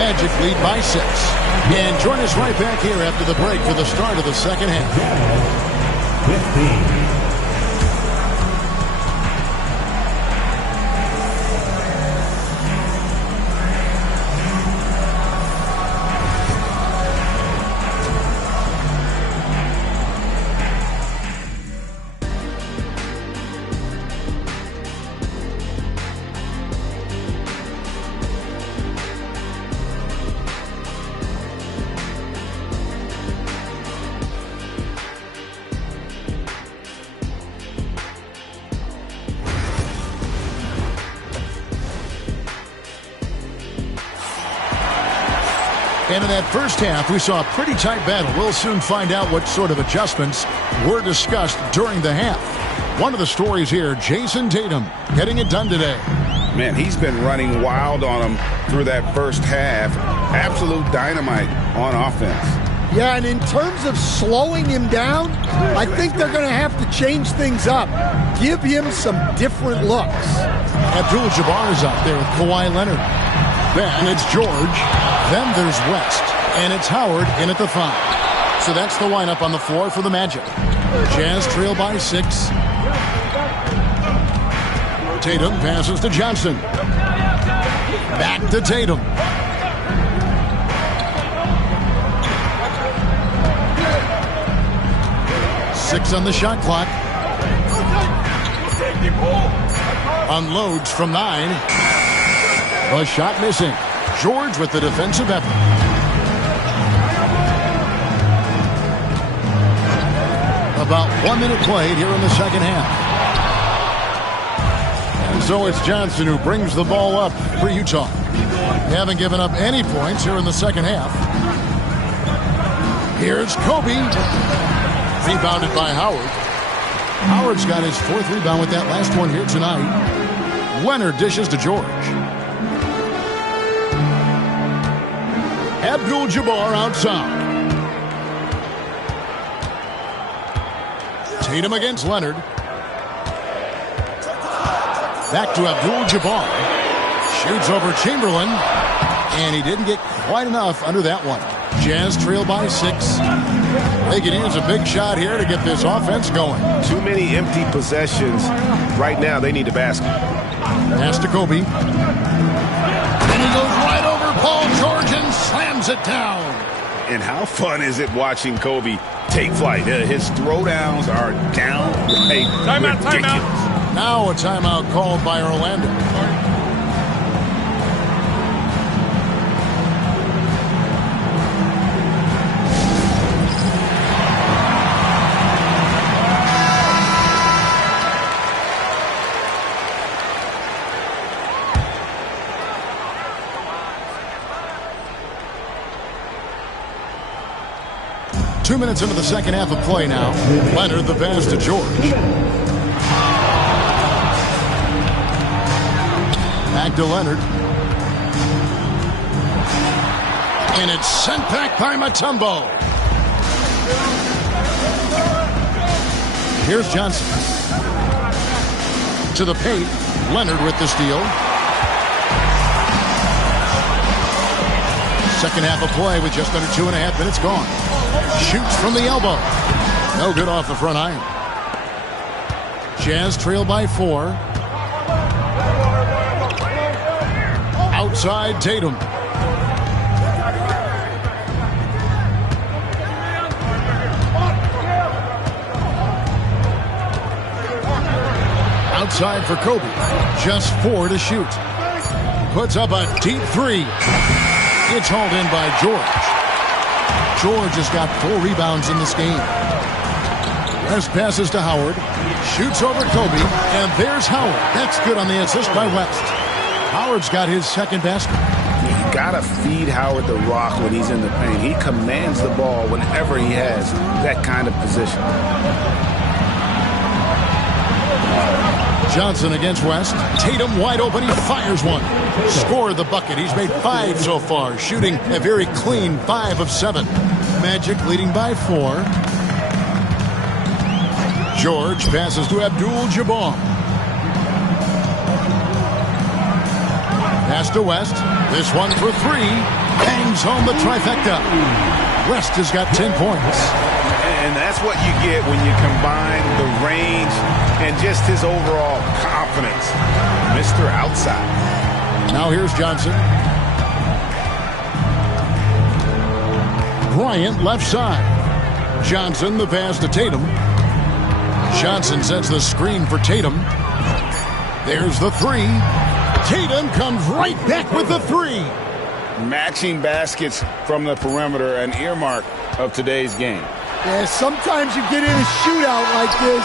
Magic lead by 6. And join us right back here after the break for the start of the second half. 15. And in that first half, we saw a pretty tight battle. We'll soon find out what sort of adjustments were discussed during the half. One of the stories here, Jason Tatum getting it done today. Man, he's been running wild on him through that first half. Absolute dynamite on offense. Yeah, and in terms of slowing him down, I think they're going to have to change things up. Give him some different looks. Abdul-Jabbar is out there with Kawhi Leonard. Then it's George. Then there's West. And it's Howard in at the 5. So that's the lineup on the floor for the Magic. Jazz trail by 6. Tatum passes to Johnson. Back to Tatum. Six on the shot clock. Unloads from 9. A shot missing. George with the defensive effort. About 1 minute played here in the second half. And so it's Johnson who brings the ball up for Utah. They haven't given up any points here in the second half. Here's Kobe. Rebounded by Howard. Howard's got his 4th rebound with that last one here tonight. Leonard dishes to George. Abdul-Jabbar outside. Tatum against Leonard. Back to Abdul-Jabbar. Shoots over Chamberlain. And he didn't get quite enough under that one. Jazz trail by 6. They can use a big shot here to get this offense going. Too many empty possessions. Right now, they need a basket. Pass to Kobe. And he goes right over Paul George and slams it down. And how fun is it watching Kobe take flight? His throwdowns are downright ridiculous. Now a timeout called by Orlando. Two minutes into the second half of play now. Leonard the pass to George. Back to Leonard. And it's sent back by Mutombo. Here's Johnson. To the paint. Leonard with the steal. Second half of play with just under 2.5 minutes gone. Shoots from the elbow. No good off the front iron. Jazz trail by 4. Outside Tatum. Outside for Kobe. Just 4 to shoot. Puts up a deep 3. It's hauled in by George. George has got 4 rebounds in this game. West passes to Howard. Shoots over Kobe. And there's Howard. That's good on the assist by West. Howard's got his second basket. You gotta feed Howard the rock when he's in the paint. He commands the ball whenever he has that kind of position. Johnson against West. Tatum wide open. He fires one. Scored the bucket. He's made 5 so far. Shooting a very clean 5 of 7. Magic leading by 4. George passes to Abdul-Jabbar. Pass to West. This one for 3. Bangs home the trifecta. West has got 10 points. And that's what you get when you combine the range and just his overall confidence. Mr. Outside. Now here's Johnson. Bryant left side. Johnson the pass to Tatum. Johnson sets the screen for Tatum. There's the 3. Tatum comes right back with the 3. Matching baskets from the perimeter, an earmark of today's game. Yeah, sometimes you get in a shootout like this,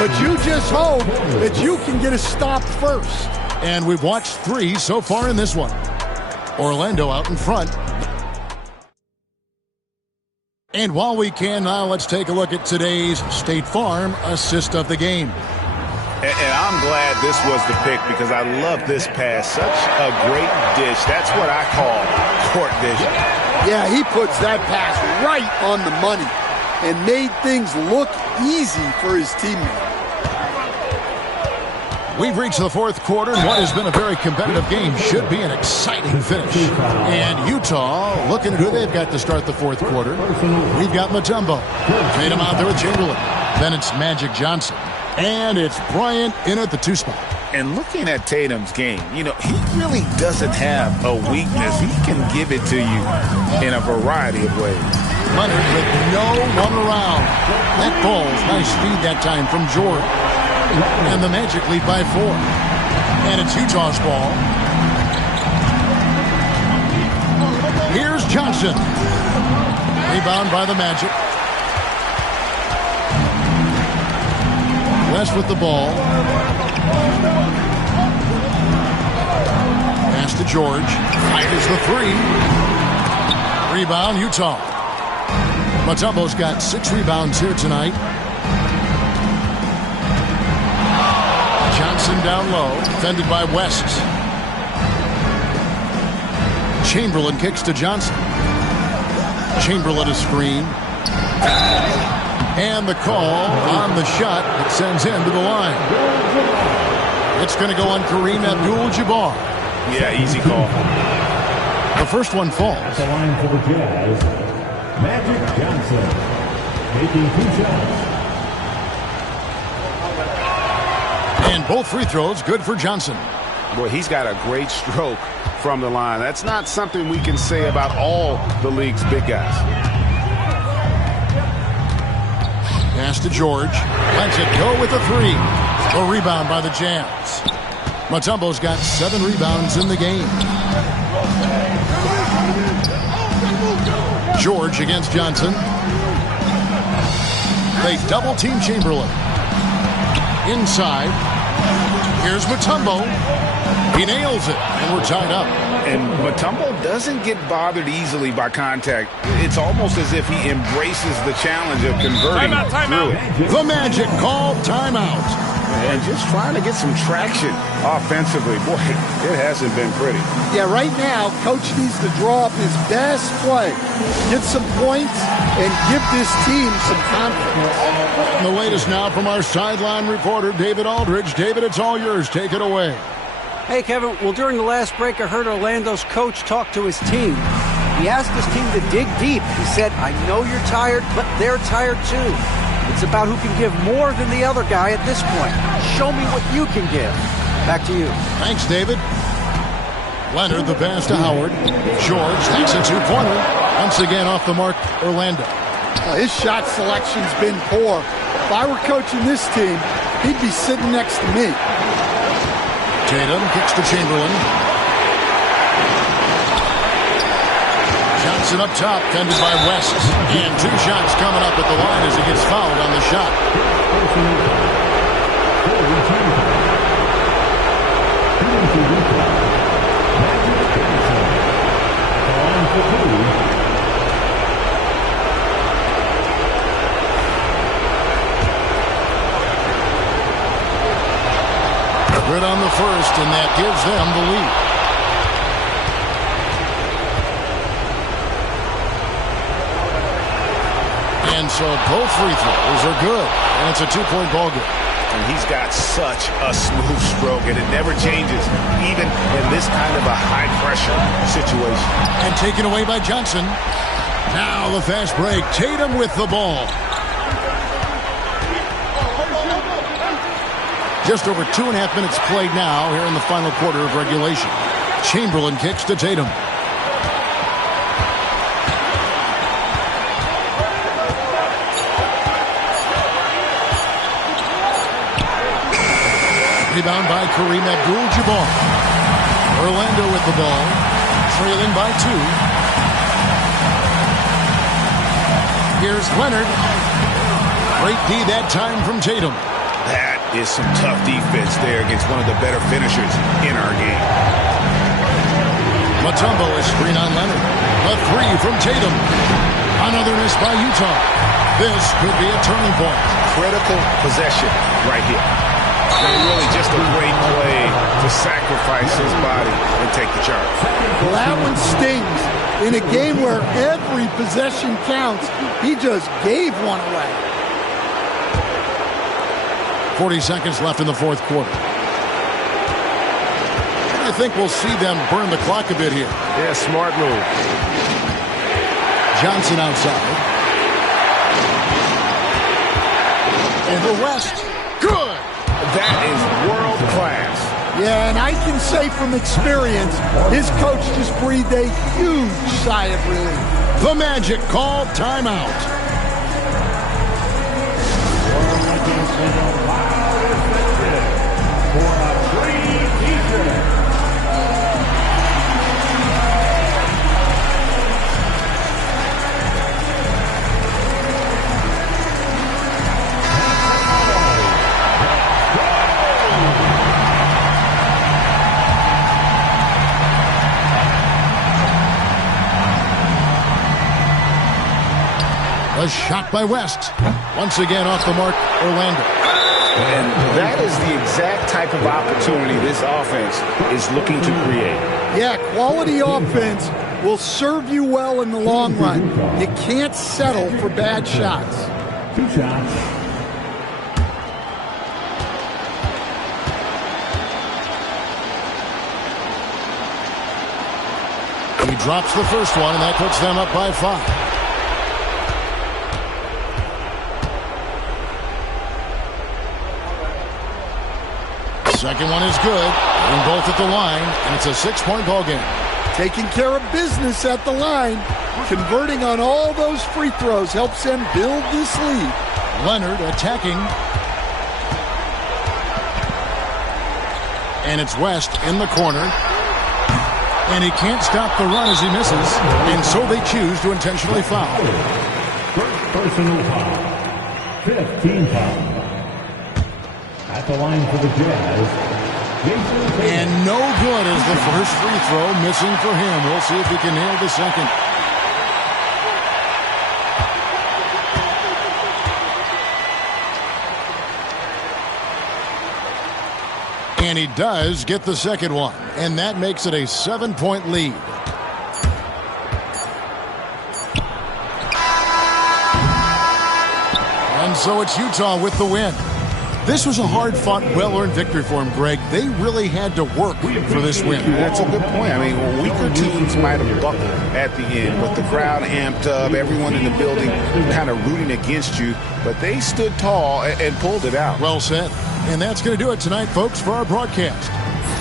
but you just hope that you can get a stop first. And we've watched 3 so far in this one. Orlando out in front. And while we can now, let's take a look at today's State Farm assist of the game. And I'm glad this was the pick because I love this pass. Such a great dish. That's what I call court vision. Yeah, he puts that pass right on the money and made things look easy for his teammate. We've reached the 4th quarter, and what has been a very competitive game should be an exciting finish. And Utah looking at who they've got to start the 4th quarter. We've got Mutombo. Tatum out there with Chamberlain. Then it's Magic Johnson. And it's Bryant in at the 2 spot. And looking at Tatum's game, you know, he really doesn't have a weakness. He can give it to you in a variety of ways. Leonard with no one around. That ball's nice feed that time from George. And the Magic lead by 4. And it's Utah's ball. Here's Johnson. Rebound by the Magic. West with the ball. Pass to George. Fires the 3. Rebound, Utah. Mutombo's got 6 rebounds here tonight. Johnson down low, defended by West. Chamberlain kicks to Johnson. Chamberlain a screen. And the call on the shot that sends him to the line. It's going to go on Kareem Abdul-Jabbar. Yeah, easy call. The first one falls. At the line for the Jazz, Magic Johnson, making 2 shots. And both free throws good for Johnson. Boy, he's got a great stroke from the line. That's not something we can say about all the league's big guys. Pass to George. Lets it go with a 3. A rebound by the Jazz. Mutombo's got 7 rebounds in the game. George against Johnson. They double team Chamberlain. Inside. Here's Mutombo. He nails it, and we're tied up. And Mutombo doesn't get bothered easily by contact. It's almost as if he embraces the challenge of converting through it. The Magic called timeout. And just trying to get some traction offensively. Boy, it hasn't been pretty. Yeah, right now, Coach needs to draw up his best play, get some points, and give this team some confidence. The latest now from our sideline reporter, David Aldridge. David, it's all yours. Take it away. Hey, Kevin. Well, during the last break, I heard Orlando's coach talk to his team. He asked his team to dig deep. He said, I know you're tired, but they're tired too. It's about who can give more than the other guy at this point. show me what you can give. Back to you. Thanks, David. Leonard, the pass to Howard. George takes a two-pointer. Once again off the mark, Orlando. His shot selection's been poor. If I were coaching this team, he'd be sitting next to me. Tatum kicks to Chamberlain. Johnson up top, fended by West. And 2 shots coming up at the line as he gets fouled on the shot. Good on the first, and that gives them the lead. And so both free throws are good, and it's a 2-point ball game. And he's got such a smooth stroke, and it never changes, even in this kind of a high-pressure situation. And taken away by Johnson. Now the fast break. Tatum with the ball. Just over 2.5 minutes played now here in the final quarter of regulation. Chamberlain kicks to Tatum. Rebound by Kareem Abdul-Jabbar. Orlando with the ball, trailing by 2. Here's Leonard. Great D that time from Tatum. That is some tough defense there against one of the better finishers in our game. Mutombo is screen on Leonard. A 3 from Tatum. Another miss by Utah. This could be a turning point. Critical possession right here. I mean, really just a great play to sacrifice his body and take the charge. Well, that one stings. In a game where every possession counts, he just gave one away. 40 seconds left in the fourth quarter. And I think we'll see them burn the clock a bit here. Yeah, smart move. Johnson outside. And the West. Good. That is world class. Yeah, and I can say from experience, his coach just breathed a huge sigh of relief. The Magic called timeout. A shot by West. Once again off the mark, Orlando. And that is the exact type of opportunity this offense is looking to create. Yeah, quality offense will serve you well in the long run. You can't settle for bad shots. 2 shots. He drops the first one, and that puts them up by 5. Second one is good, and both at the line, and it's a 6-point ball game. Taking care of business at the line, converting on all those free throws helps them build this lead. Leonard attacking. And it's West in the corner. And he can't stop the run as he misses, and so they choose to intentionally foul. First personal foul. 15 foul. At the line for the Jazz. And no good as the first free throw missing for him. We'll see if he can nail the second. And he does get the second one. And that makes it a 7-point lead. And so it's Utah with the win. This was a hard-fought, well-earned victory for them, Greg. They really had to work for this win. That's a good point. I mean, weaker teams might have buckled at the end with the crowd amped up, everyone in the building kind of rooting against you, but they stood tall and pulled it out. Well said. And that's going to do it tonight, folks, for our broadcast.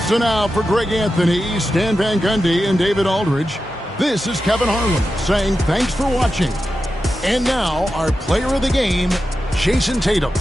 So now for Greg Anthony, Stan Van Gundy, and David Aldridge, this is Kevin Harlan saying thanks for watching. And now our player of the game, Jason Tatum.